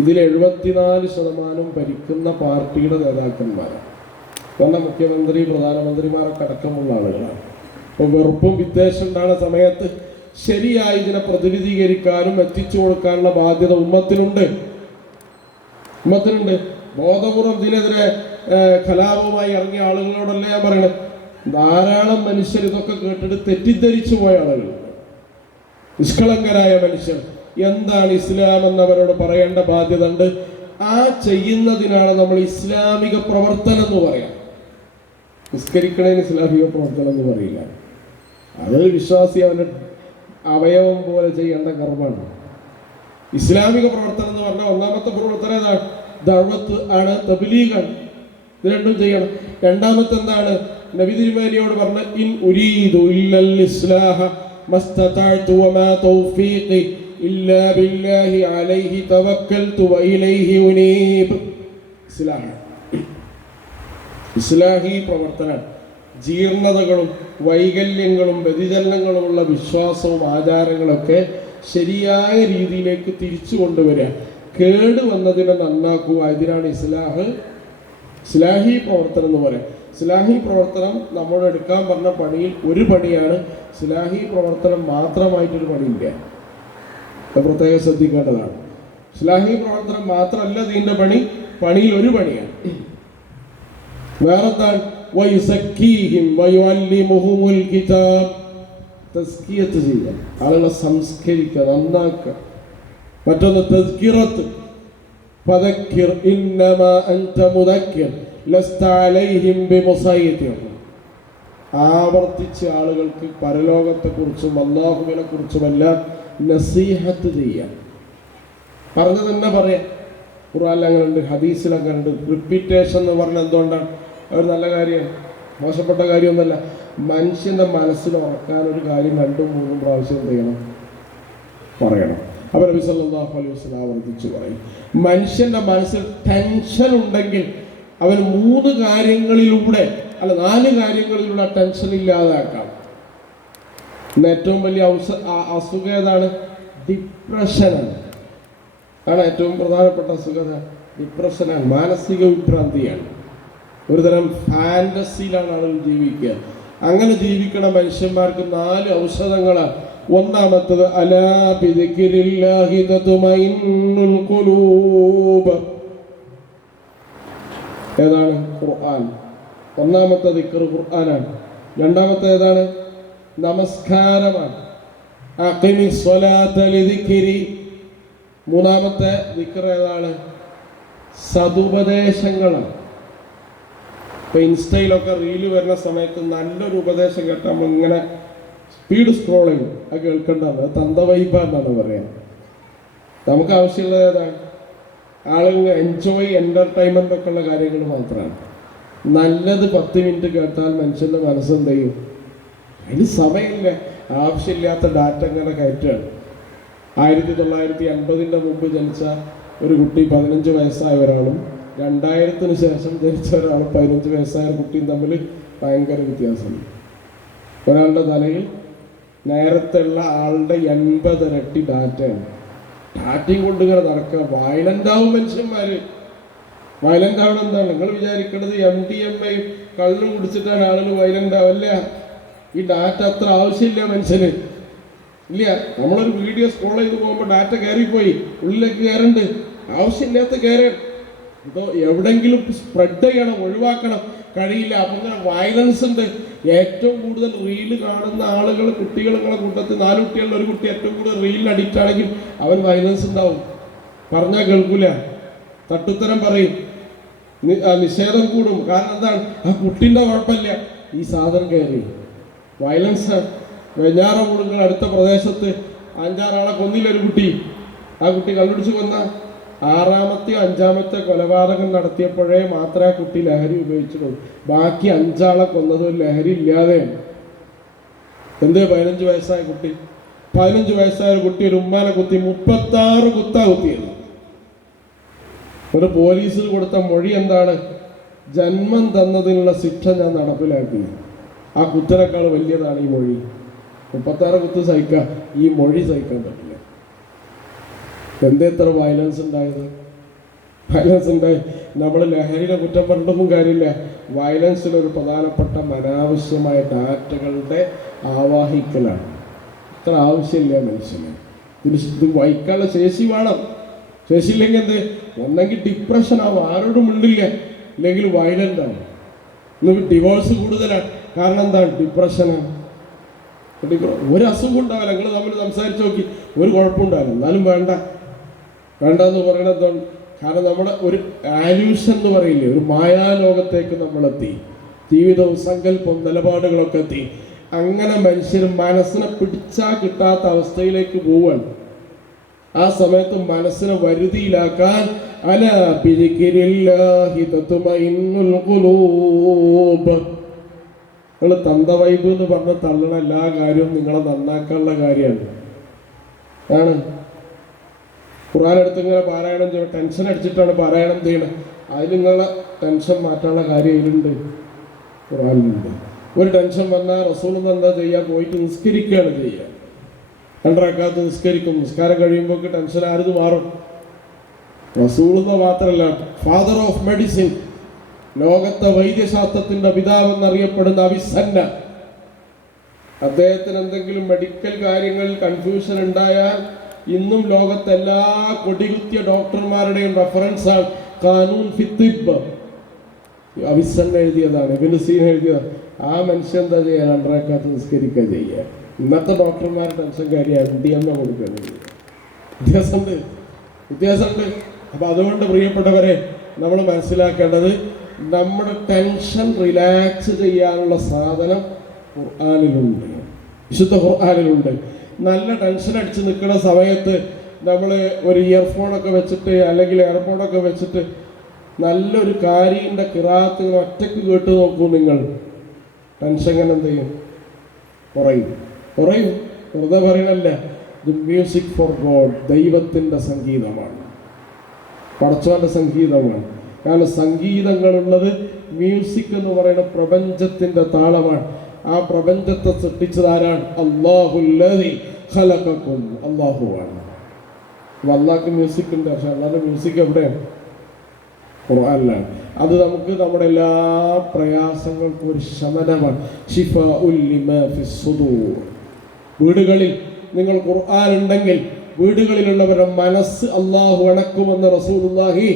ഇതിൽ 74% ഭരിക്കുന്ന പാർട്ടിയുടെ നേതാക്കന്മാരാണ്. കാരണം മുഖ്യമന്ത്രി, പ്രധാനമന്ത്രിമാരൊക്കെ അടക്കമുള്ള ആളുകളാണ്. അപ്പോൾ വെറുപ്പും വിദ്വേഷം ഉണ്ടാകുന്ന സമയത്ത് ശരിയായി ഇതിനെ പ്രതിനിധീകരിക്കാനും എത്തിച്ചു കൊടുക്കാനുള്ള ബാധ്യത ഉമ്മത്തിനുണ്ട്. ബോധപൂർവം ഇതിനെതിരെ കലാപവുമായി ഇറങ്ങിയ ആളുകളോടല്ല ഞാൻ പറയണത്. ധാരാളം മനുഷ്യർ ഇതൊക്കെ കേട്ടിട്ട് തെറ്റിദ്ധരിച്ചു പോയ ആളുകൾ, നിഷ്കളങ്കരായ മനുഷ്യർ. എന്താണ് ഇസ്ലാം എന്നവരോട് പറയേണ്ട ബാധ്യത ഉണ്ട്. ആ ചെയ്യുന്നതിനാണ് നമ്മൾ ഇസ്ലാമിക പ്രവർത്തനം എന്ന് പറയാം. നിസ്കരിക്കണേന് ഇസ്ലാമിക പ്രവർത്തനം എന്ന് പറയില്ല. അതൊരു വിശ്വാസി അവൻ്റെ അവയവം പോലെ ചെയ്യേണ്ട കർമ്മമാണ്. ഇസ്ലാമിക പ്രവർത്തനം എന്ന് പറഞ്ഞാൽ ഒന്നാമത്തെ പ്രവർത്തനം ഏതാണ്? ദഅവത്ത് ആണ്, തബ്ലീഗാണ്. ഇത് രണ്ടും ചെയ്യണം. രണ്ടാമത്തെ എന്താണ്? നബി തിരുമേനിയോട് പറഞ്ഞ ഇൻ ഉരീദു ഇല്ലൽ ഇസ്ലാഹ മസ്തതഅതു വമാ തൗഫീഖി ഇല്ലാ ബില്ലാഹി അലൈഹി തവക്കൽതു വഇലൈഹി ഉനീബ്. ഇസ്ലാഹി പ്രവർത്തനം ജീർണതകളും വൈകല്യങ്ങളും വ്യതിചലനങ്ങളുമുള്ള വിശ്വാസവും ആചാരങ്ങളൊക്കെ ശരിയായ രീതിയിലേക്ക് തിരിച്ചു കൊണ്ടുവരിക, കേട് വന്നതിനെ നന്നാക്കുക. ഇതിനാണ് ഇസ്ലാഹി പ്രവർത്തനം എന്ന് പറയാം. ഇസ്ലാഹി പ്രവർത്തനം നമ്മോട് എടുക്കാൻ പറഞ്ഞ പണിയിൽ ഒരു പണിയാണ്. ഇസ്ലാഹി പ്രവർത്തനം മാത്രമായിട്ടൊരു പണിയില്ല. അത് പ്രത്യേകം ശ്രദ്ധിക്കേണ്ടതാണ്. ഇസ്ലാഹി പ്രവർത്തനം മാത്രമല്ല ഇതിൻ്റെ പണിയിൽ ഒരു പണിയാണ്. വേറെന്താണ്? തസ്കിയത്ത് ചെയ്യുക, ആളുകളെ സംസ്കരിക്കുക, നന്നാക്കുക. മറ്റൊന്ന് തസ്കിറത്ത്. ഫദക്കിർ ഇന്നമാ അൻത മുദക്കിർ ലസ്ത അലൈഹിം ബിമുസൈതിർ. ആവർത്തിച്ച് ആളുകൾക്ക് പരലോകത്തെക്കുറിച്ചും അല്ലാഹുവിനെ കുറിച്ചുമെല്ലാം നസീഹത്ത് ചെയ്യാം. പറഞ്ഞു തന്നെ പറയാം. ഖുർആനിൽ അങ്ങനെ ഉണ്ട്, ഹദീസിൽ അങ്ങനെ ഉണ്ട്. റിപ്പീറ്റേഷൻ എന്ന് പറഞ്ഞാൽ എന്തുകൊണ്ടാണ്? ഒരു നല്ല കാര്യമാണ്, മോശപ്പെട്ട കാര്യമൊന്നുമല്ല. മനുഷ്യൻ്റെ മനസ്സിൽ ഉറക്കാൻ ഒരു കാര്യം 2-3 പ്രാവശ്യം പറയണം. അപ്പോൾ നബി സല്ലല്ലാഹു അലൈഹി വസല്ലം ആവർത്തിച്ച് പറയും, മനുഷ്യൻ്റെ മനസ്സിൽ ടെൻഷൻ ഉണ്ടെങ്കിൽ അവൻ 3 കാര്യങ്ങളിലൂടെ 4 കാര്യങ്ങളിലൂടെ ടെൻഷൻ ഇല്ലാതാക്കാം. ഇന്ന് ഏറ്റവും വലിയ അസുഖം ഏതാണ്? ഡിപ്രഷനാണ്. ആണ് ഏറ്റവും പ്രധാനപ്പെട്ട അസുഖത. ഡിപ്രഷനാണ്, മാനസിക വിഭ്രാന്തിയാണ്. ഒരുതരം ഫാൻറ്റസിയിലാണ് ആളുകൾ ജീവിക്കുക. അങ്ങനെ ജീവിക്കണ മനുഷ്യന്മാർക്ക് 4 ഔഷധങ്ങളാണ്. ഒന്നാമത്തത് അലാ ബിദിക്രില്ലാഹി തത്മഇന്നുൽ ഖുലൂബ്. ഏതാണ്? ഖുർആൻ. ഒന്നാമത്തെ ദിക്ർ ഖുർആനാണ്. രണ്ടാമത്തെ ഏതാണ്? നമസ്കാരമാണ്. അഖിമിസ് സ്വലാത ലിദിക്രി. മൂന്നാമത്തെ ദിക്ർ ഏതാണ്? സതുപദേശങ്ങളാണ്. ഇപ്പം ഇൻസ്റ്റയിലൊക്കെ റീല് വരുന്ന സമയത്ത് നല്ലൊരു ഉപദേശം കേട്ടാൽ നമ്മളിങ്ങനെ സ്പീഡ് സ്ക്രോൾ ചെയ്യും. അത് കേൾക്കേണ്ടതാണ്. തന്തവൈബ എന്നാണ് പറയാം. നമുക്ക് ആവശ്യമുള്ളത് ഏതാണ്? ആളുകൾ എൻജോയ് എൻ്റർടൈൻമെൻ്റ് ഒക്കെ ഉള്ള കാര്യങ്ങൾ മാത്രമാണ്. നല്ലത് 10 മിനിറ്റ് കേട്ടാൽ മനുഷ്യൻ്റെ മനസ്സെന്ത് ചെയ്യും? അതിന് സമയമില്ല. ആവശ്യമില്ലാത്ത ഡാറ്റ ഇങ്ങനെ കയറ്റുകയാണ്. 1980 മുമ്പ് ജനിച്ച ഒരു കുട്ടി 15 വയസ്സായ ഒരാളും 2000 ശേഷം ജനിച്ച ഒരാളും 15 വയസ്സായ കുട്ടിയും തമ്മിൽ ഭയങ്കര വ്യത്യാസമുണ്ട്. ഒരാളുടെ തലയിൽ നേരത്തെ ഉള്ള ആളുടെ 80 ഇരട്ടി ഡാറ്റയാണ്. ഡാറ്റയും കൊണ്ട് ഇങ്ങനെ നടക്കുക. വയലൻ്റ് ആവും മനുഷ്യന്മാർ. വയലൻ്റ് ആവണം എന്താണ്? നിങ്ങൾ വിചാരിക്കേണ്ടത് MDMA കള്ളും കുടിച്ചിട്ടാണ് ആളുകൾ വയലൻ്റ് ആവല്ല. ഈ ഡാറ്റ അത്ര ആവശ്യമില്ല മനുഷ്യന്. ഇല്ല, നമ്മളൊരു വീഡിയോ സ്ക്രോൾ ചെയ്ത് പോകുമ്പോൾ ഡാറ്റ കയറിപ്പോയി, ഉള്ളിലേക്ക് കയറുന്നുണ്ട്. ആവശ്യമില്ലാത്ത കയറാൻ ഇതോ എവിടെയെങ്കിലും സ്പ്രെഡ് ചെയ്യണം, ഒഴിവാക്കണം, കഴിയില്ല. അപ്പം ഇങ്ങനെ വയലൻസ് ഉണ്ട്. ഏറ്റവും കൂടുതൽ റീല് കാണുന്ന ആളുകൾ കുട്ടികളുടെ കൂട്ടത്തിൽ 4 കുട്ടികളുടെ ഒരു കുട്ടി ഏറ്റവും കൂടുതൽ റീലിന് അഡിക്റ്റ് ആണെങ്കിൽ അവൻ വയലൻസ് ഉണ്ടാവും. പറഞ്ഞാൽ കേൾക്കൂല, തട്ടുത്തരം പറയും, നിഷേധം കൂടും. കാരണം എന്താണ്? ആ കുട്ടീൻ്റെ കുഴപ്പമില്ല, ഈ സാധനം കയറി വയലൻസ്. വെഞ്ഞാറമൂടുകൾ അടുത്ത പ്രദേശത്ത് 5-6 ആളെ കൊന്നില്ലൊരു കുട്ടി. ആ കുട്ടി കണ്ടുപിടിച്ച് കൊന്ന 6ാമത്തെ 5ാമത്തെ കൊലപാതകം നടത്തിയപ്പോഴേ മാത്രമേ ആ കുട്ടി ലഹരി ഉപയോഗിച്ചുള്ളൂ. ബാക്കി 5 ആളെ കൊന്നത് ഒരു ലഹരി ഇല്ലാതെയാണ്. എന്ത്? 15 വയസ്സായ കുട്ടി. 15 വയസ്സായ ഒരു കുട്ടി ഒരു ഉമ്മാനെ കുത്തി 36 കുത്താ കുത്തിയത്. ഒരു പോലീസിൽ കൊടുത്ത മൊഴി എന്താണ്? ജന്മം തന്നതിനുള്ള ശിക്ഷ ഞാൻ നടപ്പിലാക്കി. ആ കുത്തിനേക്കാൾ വലിയതാണ് ഈ മൊഴി. 36 കുത്ത് സഹിക്കുക, ഈ മൊഴി സഹിക്കാൻ പറ്റില്ല. എത്ര വയലൻസ് ഉണ്ടായത്? വയലൻസ് ഉണ്ടായി. നമ്മൾ ലഹരിയുടെ കുറ്റം പറഞ്ഞിട്ടൊന്നും കാര്യമില്ല. വയലൻസിലൊരു പ്രധാനപ്പെട്ട അനാവശ്യമായ ഡാറ്റകളുടെ ആവാഹിക്കലാണ്. ഇത്ര ആവശ്യമില്ല മനുഷ്യന്. ഇത് വഹിക്കാനുള്ള ശേഷി വേണം. ശേഷിയില്ലെങ്കിൽ എന്ത്? ഒന്നെങ്കിൽ ഡിപ്രഷൻ ആവും, ആരോടും മിണ്ടില്ല, ഇല്ലെങ്കിൽ വയലൻ്റ് ആവും. ഇന്ന് ഡിവോഴ്സ് കൂടുതലാണ്. കാരണം എന്താണ്? ഡിപ്രഷനാണ്. ഒരു അസുഖം ഉണ്ടാവില്ല. നിങ്ങൾ തമ്മിൽ സംസാരിച്ച് നോക്കി, ഒരു കുഴപ്പമുണ്ടാവില്ല. എന്നാലും വേണ്ടെന്ന് പറയണത് എന്താണ്? കാരണം നമ്മുടെ ഒരു ആല്യൂഷൻ എന്ന് പറയില്ലേ, ഒരു മായാലോകത്തേക്ക് നമ്മളെത്തി. ജീവിതവും സങ്കല്പവും നിലപാടുകളൊക്കെ എത്തി. അങ്ങനെ മനുഷ്യർ മനസ്സിനെ പിടിച്ചാൽ കിട്ടാത്ത അവസ്ഥയിലേക്ക് പോവാണ്. ആ സമയത്ത് മനസ്സിനെ വരുതിയിലാക്കാൻ അലാ ബിദിക്രില്ലാഹി തത്മഇന്നുൽ ഖുലൂബ്. നിങ്ങൾ തന്തവൈബ് എന്ന് പറഞ്ഞ തള്ളണ എല്ലാ കാര്യവും നിങ്ങളെ നന്നാക്കാനുള്ള കാര്യമാണ്. ഖുർആൻ എടുത്ത് ഇങ്ങനെ പാരായണം ചെയ്യണം. ടെൻഷൻ അടിച്ചിട്ടാണ് പാരായണം ചെയ്യണത്. അതിൽ നിങ്ങളെ ടെൻഷൻ മാറ്റാനുള്ള കാര്യം ഇതിലുണ്ട്, ഖുർആനിലുണ്ട്. ഒരു ടെൻഷൻ വന്നാൽ റസൂൽ എന്താ ചെയ്യുക? പോയിട്ട് നിസ്കരിക്കുകയാണ് ചെയ്യുക. 2 റക്അത്ത് നിസ്കരിക്കും. നിസ്കാരം കഴിയുമ്പോൾ ടെൻഷൻ ആരത് മാറും? റസൂൽ മാത്രമല്ല, ഫാദർ ഓഫ് മെഡിസിൻ, ലോകത്തെ വൈദ്യശാസ്ത്രത്തിന്റെ പിതാവെന്നറിയപ്പെടുന്ന അവിസന്ന, അദ്ദേഹത്തിന് എന്തെങ്കിലും മെഡിക്കൽ കാര്യങ്ങളിൽ കൺഫ്യൂഷൻ ഉണ്ടായാൽ ഇന്നും ലോകത്തെ എല്ലാ കൊടികുത്തിയ ഡോക്ടർമാരുടെയും റെഫറൻസാണ് ഖാനൂൻ ഫി തിബ്ബ്. അവിസന്ന എഴുതിയതാണ്, ഇബ്നു സീന എഴുതിയതാണ്. ആ മനുഷ്യൻ എന്താ ചെയ്യുക? 2 റക്അത്ത് നിസ്കരിക്കുക ചെയ്യുക. ഇന്നത്തെ ഡോക്ടർമാർ ടെൻഷൻകാരിയാണ്, MDMA കൊടുക്കുകയാണ്. വ്യത്യാസമുണ്ട്. അപ്പൊ അതുകൊണ്ട് പ്രിയപ്പെട്ടവരെ, നമ്മൾ മനസ്സിലാക്കേണ്ടത് നമ്മുടെ ടെൻഷൻ റിലാക്സ് ചെയ്യാനുള്ള സാധനം ഖുർആനിലുണ്ട്, വിശുദ്ധ ഖുർആനിലുണ്ട്. നല്ല ടെൻഷൻ അടിച്ച് നിൽക്കുന്ന സമയത്ത് നമ്മൾ ഒരു ഇയർഫോണൊക്കെ വെച്ചിട്ട് അല്ലെങ്കിൽ എയർപോഡൊക്കെ വെച്ചിട്ട് നല്ലൊരു കാരീൻ്റെ കിറാത്ത് ഒറ്റയ്ക്ക് കേട്ട് നോക്കൂ. നിങ്ങൾ ടെൻഷൻ എങ്ങനെ എന്ത് ചെയ്യും? കുറയും. വെറുതെ പറയണല്ല. ദി മ്യൂസിക് ഫോർ ഗോഡ്, ദൈവത്തിൻ്റെ സംഗീതമാണ്, പടച്ചവന്റെ സംഗീതമാണ്. കാരണം സംഗീതങ്ങളുള്ളത്, മ്യൂസിക് എന്ന് പറയുന്ന പ്രപഞ്ചത്തിന്റെ താളമാണ്. ആ പ്രപഞ്ചത്തെ സൃഷ്ടിച്ചത് ആരാണ്? അല്ലാഹുല്ലദീ ഖലഖക്കും, അല്ലാഹുവാണ്. അല്ലാഹുക്ക് മ്യൂസിക് ഉണ്ട്, പക്ഷെ അല്ലാഹുവിന്റെ മ്യൂസിക് എവിടെയാണ്? ഖുർആനിലാണ്. അത് നമുക്ക് നമ്മുടെ എല്ലാ പ്രയാസങ്ങൾക്കും ഒരു ശമനമാണ്. ശിഫാഉൽ ലിമാ ഫിസ് സുദൂർ. വീടുകളിൽ നിങ്ങൾ ഖുർആൻ ഉണ്ടെങ്കിൽ വീടുകളിലുള്ളവരുടെ മനസ്സ് അള്ളാഹു അണക്കുമെന്ന് റസൂലുള്ളാഹി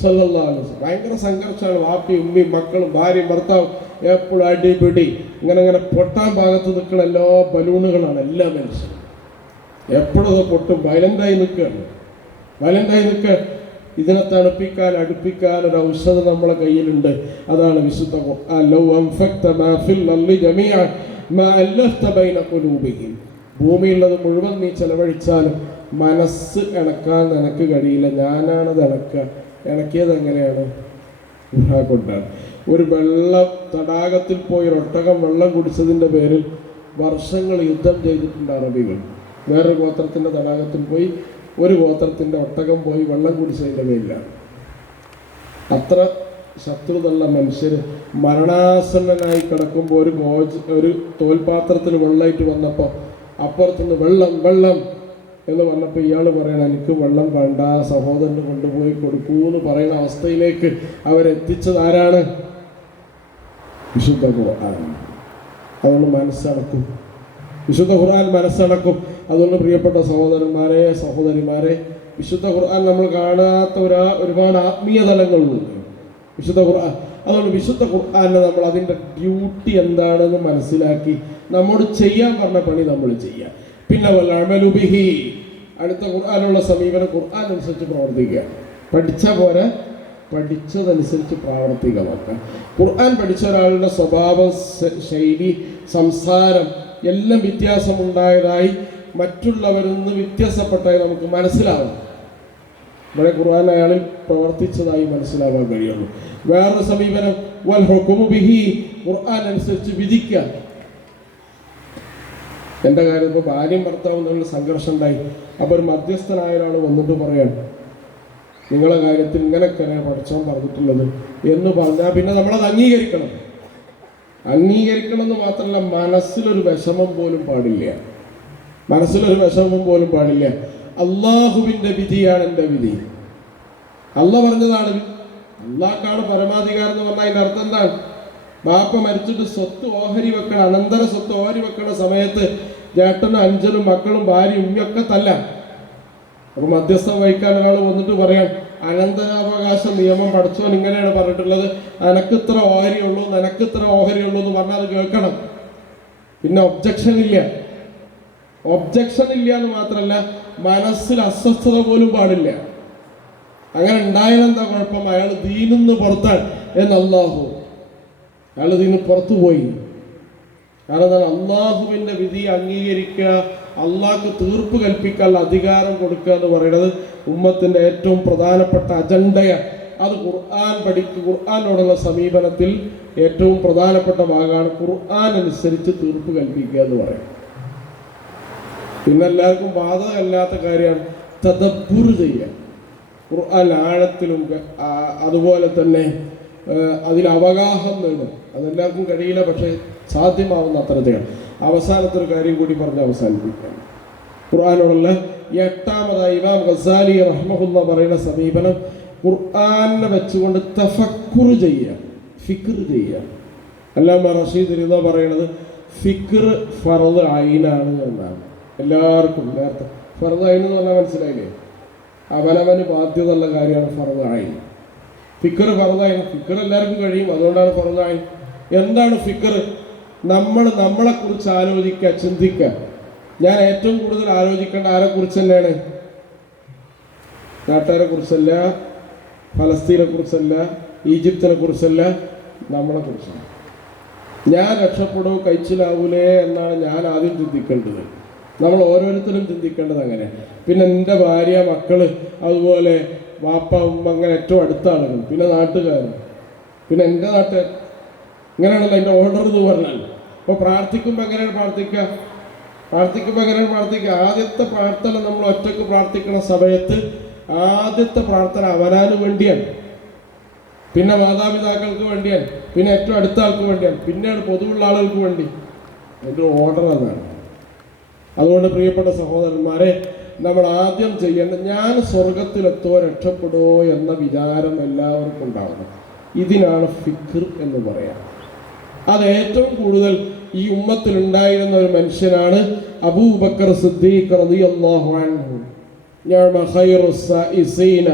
സ്വല്ലല്ലാഹു അലൈഹി വസല്ലം. ഭയങ്കര സംഘർഷമാണ്. വാപ്പയും ഉമ്മയും മക്കളും ഭാര്യയും ഭർത്താവും എപ്പോഴും അടിപിടി, ഇങ്ങനെ പൊട്ടാൻ ഭാഗത്ത് നിൽക്കുന്ന എല്ലാ ബലൂണുകളാണ്. എല്ലാ മനുഷ്യരും എപ്പോഴും പൊട്ടും. വയലൻ്റായി നിൽക്കുകയാണ്. ഇതിനെ തണുപ്പിക്കാൻ അടുപ്പിക്കാൻ ഒരു ഔഷധം നമ്മളെ കയ്യിലുണ്ട്. അതാണ് വിശുദ്ധ ഖുർആൻ. ലൗ അൻഫഖ്ത മാ ഫിൽ അർളി ജമീഅൻ മാ അല്ലഫ്ത ബൈന ഖുലൂബിഹിം. ഭൂമിയുള്ളത് മുഴുവൻ നീ ചെലവഴിച്ചാലും മനസ്സ് ഇണക്കാൻ നിനക്ക് കഴിയില്ല. ഞാനാണത് ഇണക്കിയത് എങ്ങനെയാണ്? കൊണ്ടാണ്. ഒരു തടാകത്തിൽ പോയി ഒട്ടകം വെള്ളം കുടിച്ചതിൻ്റെ പേരിൽ വർഷങ്ങൾ യുദ്ധം ചെയ്തിട്ടുണ്ട് അറബികൾ. വേറൊരു ഗോത്രത്തിൻ്റെ തടാകത്തിൽ പോയി ഒരു ഗോത്രത്തിൻ്റെ ഒട്ടകം പോയി വെള്ളം കുടിച്ചതിൻ്റെ പേരിലാണ്. അത്ര ശത്രുതയുള്ള മനുഷ്യർ മരണാസന്നനായി കിടക്കുമ്പോൾ ഒരു തോൽപാത്രത്തിൽ വെള്ളമായിട്ട് വന്നപ്പോൾ അപ്പുറത്തുനിന്ന് വെള്ളം എന്ന് പറഞ്ഞപ്പോൾ ഇയാൾ പറയണം, എനിക്ക് വെള്ളം വേണ്ട, സഹോദരന് കൊണ്ടുപോയി കൊടുക്കൂ എന്ന് പറയുന്ന അവസ്ഥയിലേക്ക് അവരെത്തിച്ചത് ആരാണ്? വിശുദ്ധ ഖുർആൻ. അതുകൊണ്ട് മനസ്സടക്കും, വിശുദ്ധ ഖുർആൻ മനസ്സടക്കും. അതുകൊണ്ട് പ്രിയപ്പെട്ട സഹോദരന്മാരെ, സഹോദരിമാരെ, വിശുദ്ധ ഖുർആൻ നമ്മൾ കാണാത്ത ഒരുപാട് ആത്മീയ തലങ്ങളുണ്ട് വിശുദ്ധ ഖുർആൻ. അതുകൊണ്ട് വിശുദ്ധ ഖുർആനെ നമ്മൾ അതിൻ്റെ ഡ്യൂട്ടി എന്താണെന്ന് മനസ്സിലാക്കി നമ്മോട് ചെയ്യാൻ പറഞ്ഞ പണി നമ്മൾ ചെയ്യാം. പിന്നെ വൽ അമലു ബിഹി, അടുത്ത ഖുർആനുള്ള സമീപനം ഖുർആൻ അനുസരിച്ച് പ്രവർത്തിക്കുക. പഠിച്ചാൽ പോരാ, പഠിച്ചതനുസരിച്ച് പ്രാവർത്തിക നോക്കാം. ഖുർആൻ പഠിച്ച ഒരാളുടെ സ്വഭാവം, ശൈലി, സംസാരം എല്ലാം വ്യത്യാസമുണ്ടായതായി, മറ്റുള്ളവരിൽ നിന്ന് വ്യത്യാസപ്പെട്ടായി നമുക്ക് മനസ്സിലാവും. ഇവിടെ ഖുർആൻ അയാളിൽ പ്രവർത്തിച്ചതായി മനസ്സിലാവാൻ കഴിയുള്ളൂ. വേറൊരു സമീപനം വൽ ഹുക്മു ബിഹി, ഖുർആൻ അനുസരിച്ച് വിധിക്കുക. എൻ്റെ കാര്യം ഇപ്പോൾ ഭാര്യയും ഭർത്താവും തമ്മിൽ സംഘർഷം ഉണ്ടായി. അപ്പോൾ ഒരു മധ്യസ്ഥനായ ഒരാൾ വന്നിട്ട് പറയാണ്, നിങ്ങളെ കാര്യത്തിൽ ഇങ്ങനെയൊക്കെയാണ് പഠിച്ചവൻ പറഞ്ഞിട്ടുള്ളത് എന്ന് പറഞ്ഞാൽ പിന്നെ നമ്മളത് അംഗീകരിക്കണം. അംഗീകരിക്കണം എന്ന് മാത്രമല്ല, മനസ്സിലൊരു വിഷമം പോലും പാടില്ല. മനസ്സിലൊരു വിഷമം പോലും പാടില്ല. അള്ളാഹുവിൻ്റെ വിധിയാണ് എൻ്റെ വിധി. അള്ള പറഞ്ഞതാണ്. അള്ളാഹ്ക്കാണ് പരമാധികാരം എന്ന് പറഞ്ഞാൽ അതിൻ്റെ അർത്ഥം എന്താണ്? ബാപ്പ മരിച്ചിട്ട് സ്വത്ത് ഓഹരി വെക്കണം, അനന്തര സ്വത്ത് ഓഹരി വെക്കണ സമയത്ത് ചേട്ടനും അഞ്ചനും മക്കളും ഭാര്യയും ഉമ്മയൊക്കെ തല്ല. അപ്പൊ മധ്യസ്ഥം വഹിക്കാൻ ഒരാൾ വന്നിട്ട് പറയാം, അനന്തരാവകാശ നിയമം പഠിച്ചവൻ ഇങ്ങനെയാണ് പറഞ്ഞിട്ടുള്ളത്, നിനക്കിത്ര ഓഹരിയുള്ളൂ നിനക്കിത്ര ഓഹരിയുള്ളൂ എന്ന് പറഞ്ഞാൽ അത് കേൾക്കണം. പിന്നെ ഒബ്ജക്ഷൻ ഇല്ല എന്ന് മാത്രമല്ല, മനസ്സിൽ അസ്വസ്ഥത പോലും പാടില്ല. അങ്ങനെ ഉണ്ടായാലെന്താ കുഴപ്പം? അയാൾ ദീനിന്ന് പുറത്താണ് എന്ന് അള്ളാഹു, അയാൾ ദീന് പുറത്തു പോയി. കാരണം അള്ളാഹുവിൻ്റെ വിധി അംഗീകരിക്കുക, അള്ളാഹ്ക്ക് തീർപ്പ് കൽപ്പിക്കാനുള്ള അധികാരം കൊടുക്കുക എന്ന് പറയുന്നത് ഉമ്മത്തിൻ്റെ ഏറ്റവും പ്രധാനപ്പെട്ട അജണ്ടയാണ്. അത് ഖുർആൻ ഖുർആനോടുള്ള സമീപനത്തിൽ ഏറ്റവും പ്രധാനപ്പെട്ട ഭാഗമാണ് ഖുർആൻ അനുസരിച്ച് തീർപ്പ് കൽപ്പിക്കുക എന്ന് പറയുന്നത്. പിന്നെ എല്ലാവർക്കും ബാധകമല്ലാത്ത കാര്യമാണ് തദബ്ബുർ ചെയ്യുക. ഖുർആൻ ആഴത്തിലും അതുപോലെ തന്നെ അതിൽ അവഗാഹം നേടും. അതെല്ലാവർക്കും കഴിയില്ല, പക്ഷേ സാധ്യമാവുന്ന അത്തരത്തിലാണ്. അവസാനത്തൊരു കാര്യം കൂടി പറഞ്ഞ് അവസാനിപ്പിക്കാം. ഖുർആനോടുള്ള 8ാമതായി ഇമാം ഗസാലി റഹ്മഹുല്ല പറയുന്ന സമീപനം ഖുർആനെ വെച്ചുകൊണ്ട് തഫക്കുർ ചെയ്യുക, ഫിക്ർ ചെയ്യുക. അല്ലാമ റഷീദ് റിള പറയുന്നത് ഫിക്ർ ഫർദ് ഐനാണ് എന്നാണ്. എല്ലാവർക്കും നേരത്തെ ഫർദ് ഐൻ എന്ന് പറഞ്ഞാൽ മനസ്സിലായില്ലേ? അവനവന് ബാധ്യതയുള്ള കാര്യമാണ് ഫർദ് ഐൻ. ഫിക്ർ ഫർദ് ഐൻ. ഫിക്ർ എല്ലാവർക്കും കഴിയും, അതുകൊണ്ടാണ് ഫർദ് ഐൻ. എന്താണ് ഫിക്ർ? നമ്മളെക്കുറിച്ച് ആലോചിക്കുക, ചിന്തിക്കുക. ഞാൻ ഏറ്റവും കൂടുതൽ ആലോചിക്കേണ്ട ആരെക്കുറിച്ച് തന്നെയാണ്? നാട്ടുകാരെ കുറിച്ചല്ല, ഫലസ്തീനെ കുറിച്ചല്ല, ഈജിപ്തിനെ കുറിച്ചല്ല, നമ്മളെ കുറിച്ചാണ്. ഞാൻ രക്ഷപ്പെടൂ കഴിച്ചിലാവൂലേ എന്നാണ് ഞാൻ ആദ്യം ചിന്തിക്കേണ്ടത്. നമ്മൾ ഓരോരുത്തരും ചിന്തിക്കേണ്ടത് അങ്ങനെ. പിന്നെ എൻ്റെ ഭാര്യ, മക്കള്, അതുപോലെ വാപ്പ, ഉമ്മ, അങ്ങനെ ഏറ്റവും അടുത്ത ആളുകൾ, പിന്നെ നാട്ടുകാർ, പിന്നെ എൻ്റെ നാട്ടുകാർ. ഇങ്ങനെയാണല്ലോ അതിൻ്റെ ഓർഡർ എന്ന് പറഞ്ഞാൽ. അപ്പോൾ പ്രാർത്ഥിക്കുമ്പോൾ എങ്ങനെയാണ് പ്രാർത്ഥിക്കുക? ആദ്യത്തെ പ്രാർത്ഥന നമ്മൾ ഒറ്റയ്ക്ക് പ്രാർത്ഥിക്കുന്ന സമയത്ത് ആദ്യത്തെ പ്രാർത്ഥന അവനാന് വേണ്ടിയാണ്, പിന്നെ മാതാപിതാക്കൾക്ക് വേണ്ടിയാണ്, പിന്നെ ഏറ്റവും അടുത്ത ആൾക്ക് വേണ്ടിയാണ്, പിന്നെയാണ് പൊതുവുള്ള ആളുകൾക്ക് വേണ്ടി. അതിൻ്റെ ഓർഡർ അതാണ്. അതുകൊണ്ട് പ്രിയപ്പെട്ട സഹോദരന്മാരെ, നമ്മൾ ആദ്യം ചെയ്യേണ്ട, ഞാൻ സ്വർഗത്തിലെത്തോ രക്ഷപ്പെടുമോ എന്ന വിചാരം എല്ലാവർക്കും ഉണ്ടാവണം. ഇതിനാണ് ഫിക്ർ എന്ന് പറയാം. അത് ഏറ്റവും കൂടുതൽ ഈ ഉമ്മത്തിൽ ഉണ്ടായിരുന്ന ഒരു മനുഷ്യനാണ് അബൂബക്കർ സിദ്ദീഖ് റളിയല്ലാഹു അൻഹു. നിഅമ ഖൈറുസ് സായിസീന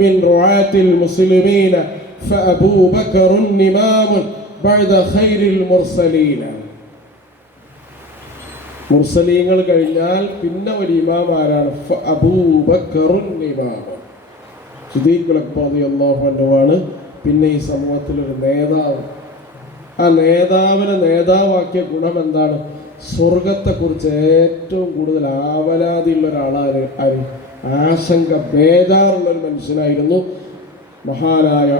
മിൻ റുആത്തിൽ മുസ്ലിമീന ഫഅബൂബക്കറുൻ ഇമാമുൻ ബഅദ ഖൈറിൽ മുർസലീന. മുർസലീങ്ങൾ കഴിഞ്ഞാൽ പിന്നെ ഒരു ഇമാം ആരാണ്? അബൂബക്കറുൻ ഇമാം. സിദ്ദീഖ് റളിയല്ലാഹു അൻഹു ആണ് പിന്നെ ഈ സമൂഹത്തിലൊരു നേതാവ്. ആ നേതാവിനെ നേതാവാക്കിയ ഗുണം എന്താണ്? സ്വർഗത്തെക്കുറിച്ച് ഏറ്റവും കൂടുതൽ ആവലാതിയുള്ള ഒരാളാണ്. ആശങ്ക, ബേജാറുള്ളൊരു മനുഷ്യനായിരുന്നു മഹാനായ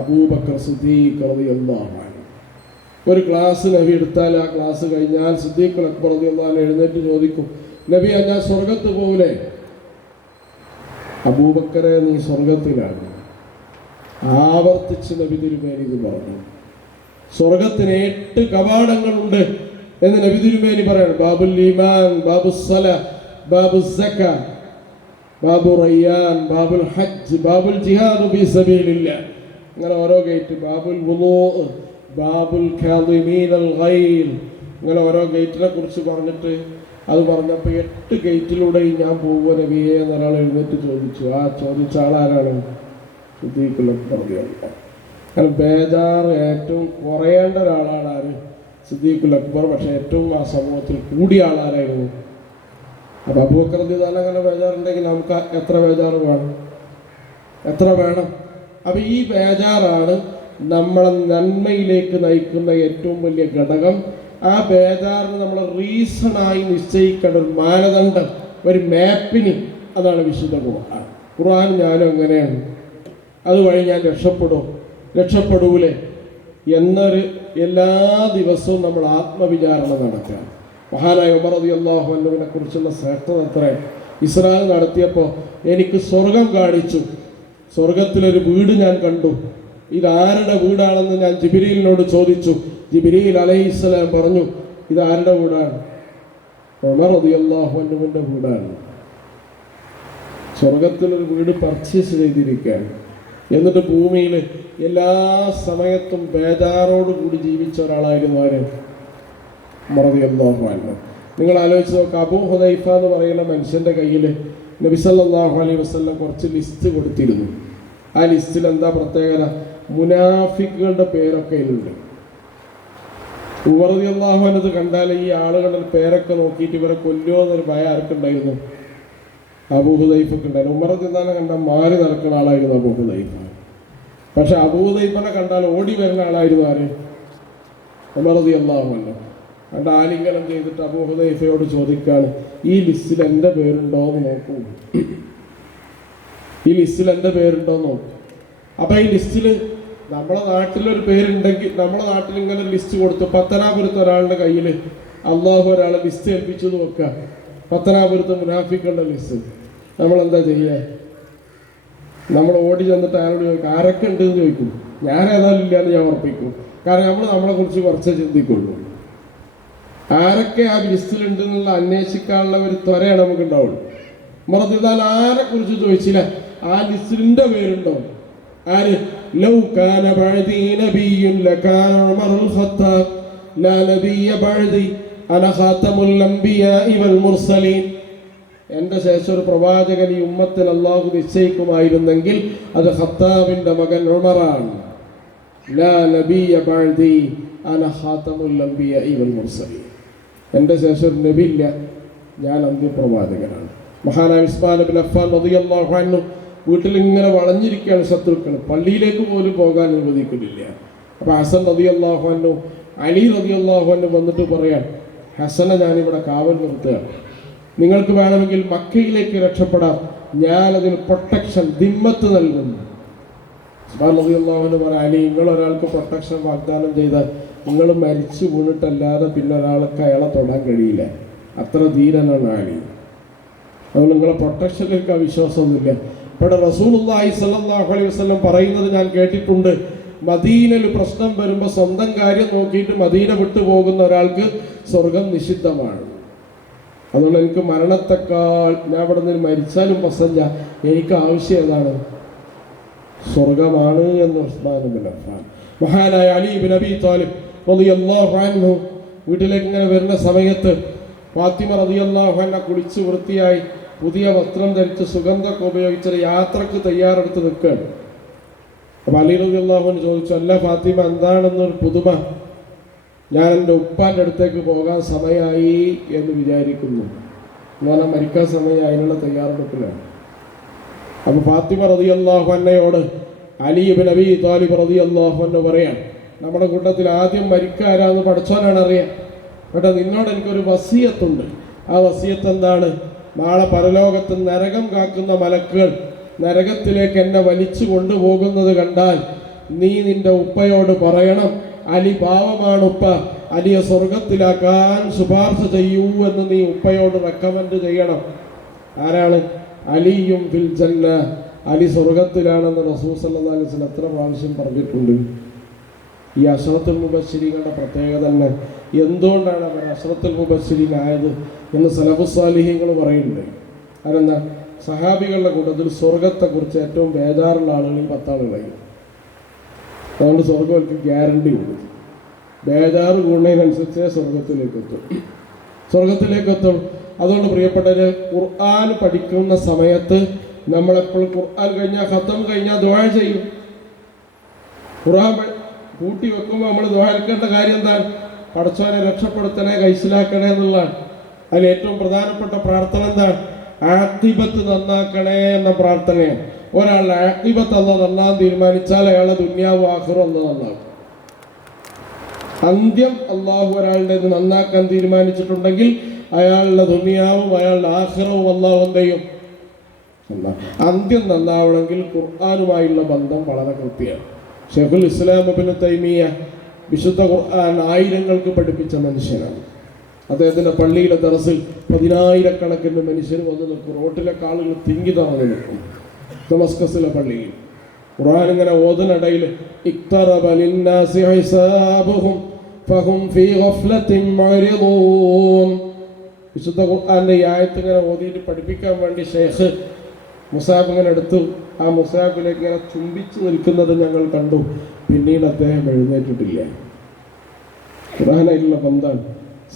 അബൂബക്കർ സിദ്ദീഖ് റളിയല്ലാഹു അൻഹു. ഒരു ക്ലാസ് നബി എടുത്താൽ ആ ക്ലാസ് കഴിഞ്ഞാൽ സിദ്ദീഖ് അക്ബർ റളിയല്ലാഹു അൻഹു എഴുന്നേറ്റ് ചോദിക്കും, നബി ഞാൻ സ്വർഗത്ത് പോകൂലേ? അബൂബക്കറെ നീ സ്വർഗത്തിലാണ്. ആവർത്തിച്ച് നബി തിരുമേനി ഇത് പറഞ്ഞു. സ്വർഗത്തിന് 8 കവാടങ്ങളുണ്ട് എന്ന് നബി തിരുമേനി പറയാണ്. ബാബുൽ ഈമാൻ, ബാബുൽ സലാ, ബാബുൽ സക്ക, ബാബു റയ്യാൻ, ബാബുൽ ഹജ്ജ്, ബാബുൽ ജിഹാദ് ഫീ സബീലില്ലാഹ്. അങ്ങനെ ഓരോ ഗേറ്റ്. ബാബുൽ വുളൂ, ബാബുൽ കാദിമീനൽ ഗൈൽ, ഇങ്ങനെ ഓരോ ഗേറ്റിനെ കുറിച്ച് പറഞ്ഞിട്ട് അത് പറഞ്ഞപ്പോൾ 8 ഗേറ്റിലൂടെയും ഞാൻ പോകുമോ നബിയെ എന്നൊരാൾ എഴുന്നേറ്റ് ചോദിച്ചു. ആ ചോദിച്ച ആളാരാണ്? സിദ്ദീഖ് അക്ബർ. കാരണം ബേജാറ് ഏറ്റവും കുറയേണ്ട ഒരാളാണ് ആര്? സിദ്ദീഖ് അക്ബർ. പക്ഷെ ഏറ്റവും ആ സമൂഹത്തിൽ കൂടിയ ആളാരായിരുന്നു? അപ്പോൾ അബൂബക്കർ റളിയല്ലാഹു അൻഹു അങ്ങനെ ബേജാറുണ്ടെങ്കിൽ നമുക്ക് എത്ര ബേജാറ് വേണം? എത്ര വേണം? അപ്പം ഈ ബേജാറാണ് നമ്മളെ നന്മയിലേക്ക് നയിക്കുന്ന ഏറ്റവും വലിയ ഘടകം. ആ ബേജാറിന് നമ്മൾ റീസണായി നിശ്ചയിക്കേണ്ട ഒരു മാനദണ്ഡം, ഒരു മാപ്പിന്, അതാണ് വിശുദ്ധ ഖുർആൻ. ഖുർആൻ ഞാനും എങ്ങനെയാണ്, അതുവഴി ഞാൻ രക്ഷപ്പെടൂലേ എന്നൊരു എല്ലാ ദിവസവും നമ്മൾ ആത്മവിചാരണ നടക്കുക. മഹാനായ ഉമർ റളിയല്ലാഹു അൻഹുവിനെ കുറിച്ചുള്ള ശ്രേഷ്ഠത അത്ര, ഇസ്രാ നടത്തിയപ്പോൾ എനിക്ക് സ്വർഗം കാണിച്ചു, സ്വർഗത്തിലൊരു വീട് ഞാൻ കണ്ടു, ഇതാരുടെ വീടാണെന്ന് ഞാൻ ജിബ്രീലിനോട് ചോദിച്ചു. ജിബ്രീൽ അലൈഹിസ്സലാം പറഞ്ഞു, ഇതാരുടെ വീടാണ്? ഉമർ റളിയല്ലാഹു അൻഹുവിൻ്റെ വീടാണ്. സ്വർഗത്തിലൊരു വീട് പർച്ചേസ് ചെയ്തിരിക്കുകയാണ്. എന്നിട്ട് ഭൂമിയിൽ എല്ലാ സമയത്തും ബേജാറോടുകൂടി ജീവിച്ച ഒരാളായിരുന്നു ആര്? ഉമർ റളിയല്ലാഹു അൻഹു. നിങ്ങൾ ആലോചിച്ച് നോക്കുക, അബൂ ഹുദൈഫ എന്ന് പറയുന്ന മനുഷ്യൻ്റെ കയ്യിൽ നബി സല്ലല്ലാഹു അലൈഹി വസല്ലം കുറച്ച് ലിസ്റ്റ് കൊടുത്തിരുന്നു. ആ ലിസ്റ്റിൽ എന്താ പ്രത്യേകത? മുനാഫിക്കുകളുടെ പേരൊക്കെ ഇതിലുണ്ട്. ഉമർ റളിയല്ലാഹു അൻഹു കണ്ടാൽ ഈ ആളുകളുടെ പേരൊക്കെ നോക്കിയിട്ട് ഇവരെ കൊല്ലുമോ എന്നൊരു ഭയം ആർക്കുണ്ടായിരുന്നു? അബൂ ഹുദൈഫക്ക് ഉണ്ടായിരുന്നു. ഉമർ റളിയല്ലാഹു കണ്ടാൽ മാറി നടക്കുന്ന ആളായിരുന്നു അബൂ ഹുദൈഫ. പക്ഷെ അബൂ ഹുദൈഫനെ കണ്ടാൽ ഓടി വരുന്ന ആളായിരുന്നു ആര്? ഉമർ റളിയല്ലാഹു അൻഹു. കണ്ട ആലിംഗനം ചെയ്തിട്ട് അബൂ ഹുദൈഫയോട് ചോദിക്കുകയാണ്, ഈ ലിസ്റ്റിൽ എൻ്റെ പേരുണ്ടോ എന്ന് നോക്കൂ, ഈ ലിസ്റ്റിൽ എൻ്റെ പേരുണ്ടോ എന്ന് നോക്കൂ. അപ്പം ഈ ലിസ്റ്റിൽ നമ്മളെ നാട്ടിലൊരു പേരുണ്ടെങ്കിൽ, നമ്മളെ നാട്ടിൽ ഇങ്ങനെ ലിസ്റ്റ് കൊടുത്തു, പത്തനാപുരത്ത് ഒരാളുടെ കയ്യിൽ അള്ളാഹു ഒരാളെ ലിസ്റ്റ് ഏൽപ്പിച്ചു എന്ന് വെക്കുക, പത്തനാപുരത്ത് മുനാഫിക്കുകളുടെ ലിസ്റ്റ്. നമ്മളെന്താ ചെയ്യുക? നമ്മൾ ഓടി ചെന്നിട്ട് അയാളോട് ചോദിക്കും, ആരൊക്കെ ഉണ്ടെന്ന് ചോദിക്കും. ഞാൻ ഏതായാലും ഇല്ലയെന്ന് ഞാൻ ഉറപ്പിക്കും. കാരണം നമ്മൾ നമ്മളെക്കുറിച്ച് കുറച്ചേ ചിന്തിക്കുള്ളൂ. ആരൊക്കെ ആ ലിസ്റ്റിലുണ്ടെന്നുള്ള അന്വേഷിക്കാനുള്ള ഒരു ത്വരയാണ് നമുക്ക് ഉണ്ടാവുള്ളൂ. മറന്നിരുന്നാൽ ആരെക്കുറിച്ച് ചോദിച്ചില്ല, ആ ലിസ്റ്റിൻ്റെ പേരുണ്ടോ? ആര്? ലൗ കാന ബഅദി നബിയ്യുൻ ലകാന ഉമറുൽ ഖത്താബ് ലാ നബിയ്യ ബഅദി അന ഖാതമുൽ അംബിയാഇ വൽ മുർസലീൻ. എൻ്റെ ശേഷം ഒരു പ്രവാചകൻ ഈ ഉമ്മത്തിൽ അല്ലാഹു നിശ്ചയിക്കുമായിരുന്നെങ്കിൽ അത് ഖത്താബിൻ്റെ മകൻ ഉമറാണ്. ലാ നബിയ്യ ബഅദി അന ഖാതമുൽ അംബിയാഇ വൽ മുർസലീൻ. എൻ്റെ ശേഷം ഒരു നബി ഇല്ല, ഞാൻ അന്ത്യപ്രവാചകനാണ്. മഹാനായ ഉസ്മാൻ ഇബ്നു അഫ്ഫാൻ റളിയല്ലാഹു അൻഹു വീട്ടിലിങ്ങനെ വളഞ്ഞിരിക്കുകയാണ് ശത്രുക്കൾ, പള്ളിയിലേക്ക് പോലും പോകാൻ അനുവദിക്കുന്നില്ല. അപ്പോൾ ഹസൻ റളിയല്ലാഹു അൻഹു അലി റളിയല്ലാഹു അൻഹു വന്നിട്ട് പറയാൻ, ഹസനെ ഞാനിവിടെ കാവൽ നിർത്തുകയാണ്, നിങ്ങൾക്ക് വേണമെങ്കിൽ മക്കയിലേക്ക് രക്ഷപ്പെടാം, ഞാനതിന് പ്രൊട്ടക്ഷൻ ദിമ്മത്ത് നൽകുന്നു. ഉസ്മാൻ റളിയല്ലാഹു അൻഹു പറയാം, അലി നിങ്ങളൊരാൾക്ക് പ്രൊട്ടക്ഷൻ വാഗ്ദാനം ചെയ്താൽ നിങ്ങൾ മരിച്ചു വീണിട്ടല്ലാതെ പിന്നെ ഒരാൾക്ക് അയാളെ തൊടാൻ കഴിയില്ല, അത്ര ധീരനാണ് അലി. അതുകൊണ്ട് നിങ്ങളെ പ്രൊട്ടക്ഷനിലേക്ക് ആ വിശ്വാസമൊന്നുമില്ല. ഇവിടെ റസൂലുള്ളാഹി സ്വല്ലല്ലാഹു അലൈഹി വസല്ലം പറയുന്നത് ഞാൻ കേട്ടിട്ടുണ്ട്, മദീനയിൽ പ്രശ്നം വരുമ്പോൾ സ്വന്തം കാര്യം നോക്കിയിട്ട് മദീന വിട്ടു പോകുന്ന ഒരാൾക്ക് സ്വർഗം നിഷിദ്ധമാണ്. അതുകൊണ്ട് എനിക്ക് മരണത്തെക്കാൾ, ഞാൻ ഇവിടെ നിന്ന് മരിച്ചാലും പ്രശ്നമില്ല, എനിക്ക് ആവശ്യം ഏതാണ്? സ്വർഗമാണ് എന്ന് ഉസ്മാൻ ഇബ്നു അഫ്ഫാൻ. മഹാനായ അലി ഇബ്നു അബീ ത്വാലിബ് റളിയല്ലാഹു അൻഹു വീട്ടിലേക്ക് ഇങ്ങനെ വരുന്ന സമയത്ത് ഫാത്തിമ റളിയല്ലാഹു അൻഹ കുളിച്ച് വൃത്തിയായി പുതിയ വസ്ത്രം ധരിച്ച് സുഗന്ധമൊക്കെ ഉപയോഗിച്ചൊരു യാത്രക്ക് തയ്യാറെടുത്ത് നിൽക്കുകയാണ്. അപ്പം അലി റളിയല്ലാഹു അൻഹു ചോദിച്ചു, അല്ല ഫാത്തിമ, എന്താണെന്നൊരു പുതുമ? ഞാൻ എൻ്റെ ഉപ്പാൻ്റെ അടുത്തേക്ക് പോകാൻ സമയമായി എന്ന് വിചാരിക്കുന്നു. ഞാൻ മരിക്കാൻ സമയം അതിനുള്ള തയ്യാറെടുപ്പിലാണ്. അപ്പോൾ ഫാത്തിമ റളിയല്ലാഹു അൻഹയോട് അലി ഇബ്നു അബീ ത്വാലിബ് റളിയല്ലാഹു അൻഹു പറയാം, നമ്മുടെ കൂട്ടത്തിൽ ആദ്യം മരിക്കാരാന്ന് പഠിച്ചവനാണ് അറിയാം. കേട്ടോ, നിന്നോട് എനിക്കൊരു വസിയത്തുണ്ട്. ആ വസിയത്ത് എന്താണ്? നാളെ പരലോകത്ത് നരകം കാക്കുന്ന മലക്കുകൾ നരകത്തിലേക്ക് എന്നെ വലിച്ചു കൊണ്ടുപോകുന്നത് കണ്ടാൽ നീ നിന്റെ ഉപ്പയോട് പറയണം, അലി പാവമാണ് ഉപ്പ, അലിയെ സ്വർഗത്തിലാക്കാൻ ശുപാർശ ചെയ്യൂ എന്ന് നീ ഉപ്പയോട് റെക്കമെൻഡ് ചെയ്യണം. ആരാണ്? അലിയും ഫിൽ ജന്ന, അലി സ്വർഗത്തിലാണെന്ന് റസൂൽ സല്ലല്ലാഹു അലൈഹി വസല്ലം എത്ര പ്രാവശ്യം പറഞ്ഞിട്ടുണ്ട്. ഈ അശ്റത്തുൽ മുബശ്ശിരീങ്ങളുടെ പ്രത്യേകത തന്നെ. എന്തുകൊണ്ടാണ് അവർ അശ്റത്തുൽ മുബശ്ശിരീൻ ആയത് എന്ന് സലഫുസ് സാലിഹീങ്ങൾ പറയുന്നുണ്ട്. അതെന്താ? സഹാബികളുടെ കൂട്ടത്തിൽ സ്വർഗത്തെക്കുറിച്ച് ഏറ്റവും ബേജാറുള്ള ആളുകൾ ഈ 10 ആളുകളായി. അതുകൊണ്ട് സ്വർഗം അവർക്ക് ഗ്യാരണ്ടി കൊടുക്കും. ബേജാറ് കൂടുന്നതിനനുസരിച്ച് സ്വർഗത്തിലേക്ക് എത്തും. അതുകൊണ്ട് പ്രിയപ്പെട്ടവർ, ഖുർആൻ പഠിക്കുന്ന സമയത്ത് നമ്മളെപ്പോഴും ഖുർആൻ കഴിഞ്ഞാൽ, ഖത്തം കഴിഞ്ഞാൽ ദുആ ചെയ്യും. ഖുർആൻ കൂട്ടി വെക്കുമ്പോൾ നമ്മൾ ദുആ കാര്യം എന്താണ്? പടച്ചവനെ രക്ഷപ്പെടുത്തണേ, കൈസിലാക്കണേ എന്നുള്ളതാണ്. അതിൽ ഏറ്റവും പ്രധാനപ്പെട്ട പ്രാർത്ഥന എന്താണ്? ആഖിബത്ത് നന്നാക്കണേ എന്ന പ്രാർത്ഥനയാണ്. ഒരാളുടെ ആഖിബത്ത് അല്ലാഹു നന്നാൻ തീരുമാനിച്ചാൽ അയാളെ ദുനിയാവും ആഖിറവും അല്ലാഹു നന്നാക്കും. അന്ത്യം അള്ളാഹു ഒരാളുടെ നന്നാക്കാൻ തീരുമാനിച്ചിട്ടുണ്ടെങ്കിൽ അയാളുടെ ദുനിയാവും അയാളുടെ ആഖിറവും അല്ലാഹു എന്ത് ചെയ്യും? അന്ത്യം നന്നാവണമെങ്കിൽ ഖുർആനുമായുള്ള ബന്ധം വളരെ കൃത്യമാണ്. ഷെയ്ഖുൽ ഇസ്ലാം ഇബ്നു തൈമിയ്യ വിശുദ്ധ ഖുർആൻ ആയിരങ്ങൾക്ക് പഠിപ്പിച്ച മനുഷ്യനാണ്. അദ്ദേഹത്തിൻ്റെ പള്ളിയിലെ ദർസിൽ 10,000-കണക്കിന് മനുഷ്യർ വന്ന് നിൽക്കും. റോട്ടിലൊക്കെ ആളുകൾ തിങ്ങി താഴ്ന്നു നിൽക്കും. ദമസ്കസിലെ പള്ളിയിൽ ഖുർആൻ ഇങ്ങനെ ഓതുന്നിടയിൽ ഇഖ്തറബ ലിന്നാസി ഹിസാബുഹും ഫഹും ഫീ ഗഫ്ലത്തിൻ മുഅ്രിദൂൻ. വിശുദ്ധ ഖുർആന്റെ ഈ ആയത്ത് ഇങ്ങനെ ഓതിയിട്ട് പഠിപ്പിക്കാൻ വേണ്ടി ഷെയ്ഖ് മുസാബ് ഇങ്ങനെ എടുത്തു. ആ മുസാബിലേക്ക് ഇങ്ങനെ ചുംബിച്ച് നിൽക്കുന്നത് ഞങ്ങൾ കണ്ടു. പിന്നീട് അദ്ദേഹം എഴുന്നേറ്റിട്ടില്ല. ഖുർആനായിട്ടുള്ള ബന്ധാണ്.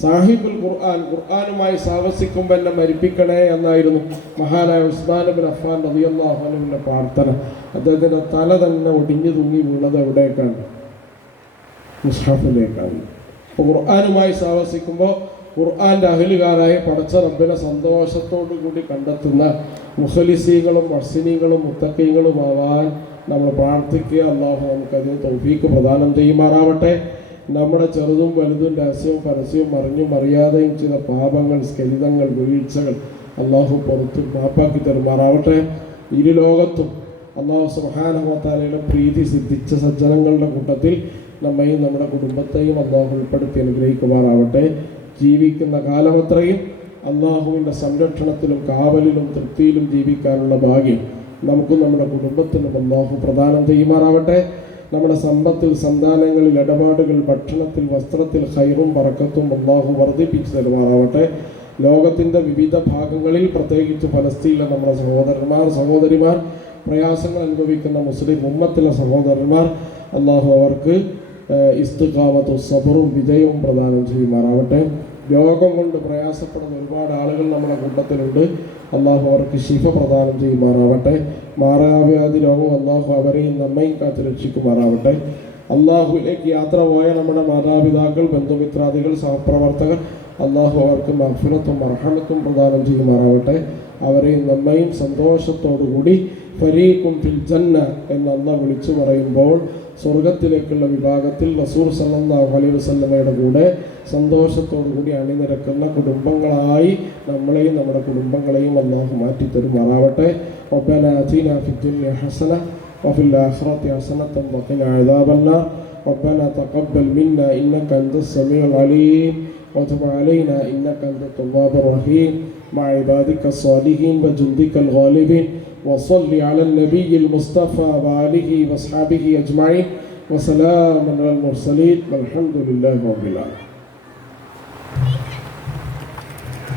സാഹിബുൽ ഖുർആൻ, ഖുർആനുമായി സാവസിക്കുമ്പോൾ എന്നെ മരിപ്പിക്കണേ എന്നായിരുന്നു മഹാനായ ഉസ്മാൻ ഇബ്നു അഫ്ഫാൻ റളിയല്ലാഹു അൻഹുവിന്റെ പ്രാർത്ഥന. അദ്ദേഹത്തിന്റെ തല തന്നെ ഒടിഞ്ഞു തൂങ്ങി വീണത് എവിടേക്കാണ്? മുസ്ഹഫിലേക്കാണ്. അപ്പോൾ ഖുർആനുമായി സാവസിക്കുമ്പോൾ ഖുർആന്റെ അഹ്ലുകാരായ പടച്ച റബ്ബിനെ സന്തോഷത്തോടു കൂടി കണ്ടെത്തുന്ന മുഖലിസീകളും മുഹ്സിനീങ്ങളും മുത്തഖീങ്ങളുമാവാൻ നമ്മൾ പ്രാർത്ഥിക്കുക. അല്ലാഹു നമുക്കതിന് തൗഫീഖ് പ്രദാനം ചെയ്യുമാറാവട്ടെ. നമ്മുടെ ചെറുതും വലുതും രഹസ്യവും പരസ്യവും അറിഞ്ഞും അറിയാതെയും ചില പാപങ്ങൾ, സ്ഖലിതങ്ങൾ, വീഴ്ചകൾ അള്ളാഹു പുറത്ത് മാപ്പാക്കി തരുമാറാവട്ടെ. ഇരു ലോകത്തും അള്ളാഹു സുബ്ഹാനഹു വ തആലയുടെ പ്രീതി സിദ്ധിച്ച സജ്ജനങ്ങളുടെ കൂട്ടത്തിൽ നമ്മയും നമ്മുടെ കുടുംബത്തെയും അള്ളാഹു ഉൾപ്പെടുത്തി അനുഗ്രഹിക്കുമാറാവട്ടെ. ജീവിക്കുന്ന കാലമത്രയും അള്ളാഹുവിൻ്റെ സംരക്ഷണത്തിലും കാവലിലും തൃപ്തിയിലും ജീവിക്കാനുള്ള ഭാഗ്യം നമുക്കും നമ്മുടെ കുടുംബത്തിനും അള്ളാഹു പ്രദാനം ചെയ്യുമാറാവട്ടെ. നമ്മുടെ സമ്പത്തിൽ, സന്താനങ്ങളിൽ, ഇടപാടുകൾ, ഭക്ഷണത്തിൽ, വസ്ത്രത്തിൽ ഖൈറും ബറക്കത്തും അള്ളാഹു വർദ്ധിപ്പിച്ചു തരുമാറാവട്ടെ. ലോകത്തിൻ്റെ വിവിധ ഭാഗങ്ങളിൽ, പ്രത്യേകിച്ച് ഫലസ്തീനിലെ നമ്മുടെ സഹോദരിമാർ, പ്രയാസങ്ങൾ അനുഭവിക്കുന്ന മുസ്ലിം ഉമ്മത്തിലെ സഹോദരന്മാർ അള്ളാഹു അവർക്ക് ഇസ്തിഖാമത്തും സബറും വിജയവും പ്രദാനം ചെയ്യുമാറാവട്ടെ. രോഗം കൊണ്ട് പ്രയാസപ്പെടുന്ന ഒരുപാട് ആളുകൾ നമ്മുടെ കൂട്ടത്തിലുണ്ട്. അള്ളാഹു അവർക്ക് ശിഫ പ്രദാനം ചെയ്യുമാറാവട്ടെ. മാറാവ്യാധി രോഗം അള്ളാഹു അവരെയും നമ്മയും കാത്ത് രക്ഷിക്കുമാറാവട്ടെ. അള്ളാഹുവിലേക്ക് യാത്ര പോയ നമ്മുടെ മാതാപിതാക്കൾ, ബന്ധുമിത്രാദികൾ, സഹപ്രവർത്തകർ അള്ളാഹു അവർക്ക് മഗ്ഫിറത്തും മർഹമത്തും പ്രദാനം ചെയ്യുമാറാവട്ടെ. അവരെയും നമ്മയും സന്തോഷത്തോടുകൂടി ഫരീഖും ഫിൽ ജന്ന എന്ന് അള്ളാഹ് വിളിച്ചു പറയുമ്പോൾ സ്വർഗത്തിലേക്കുള്ള വിഭാഗത്തിൽ റസൂൽ സല്ലല്ലാഹു അലൈഹി വസല്ലമയുടെ കൂടെ സന്തോഷത്തോടുകൂടി അണിനിരക്കുന്ന കുടുംബങ്ങളായി നമ്മളെയും നമ്മുടെ കുടുംബങ്ങളെയും അള്ളാഹു മാറ്റിത്തരുമാറാവട്ടെ. റബ്ബനാ ആതിനാ ഫിദ്ദുനിയ ഹസന വഫിൽ ആഖിറതി ഹസനതൻ വഖിനാ അദാബന്നാർ. റബ്ബനാ തഖബ്ബൽ മിന്നാ ഇന്നക അൻതസ് സമീഉൽ അലീം വതുബ് അലൈനാ ഇന്നക അൻതത് തവ്വാബുർ റഹീം മഅ ഇബാദിക സ്വാലിഹീൻ വജുന്ദിക الغالبين. وصل على النبي المصطفى وآله وأصحابه أجمعين وسلام على المرسلين والحمد لله رب العالمين.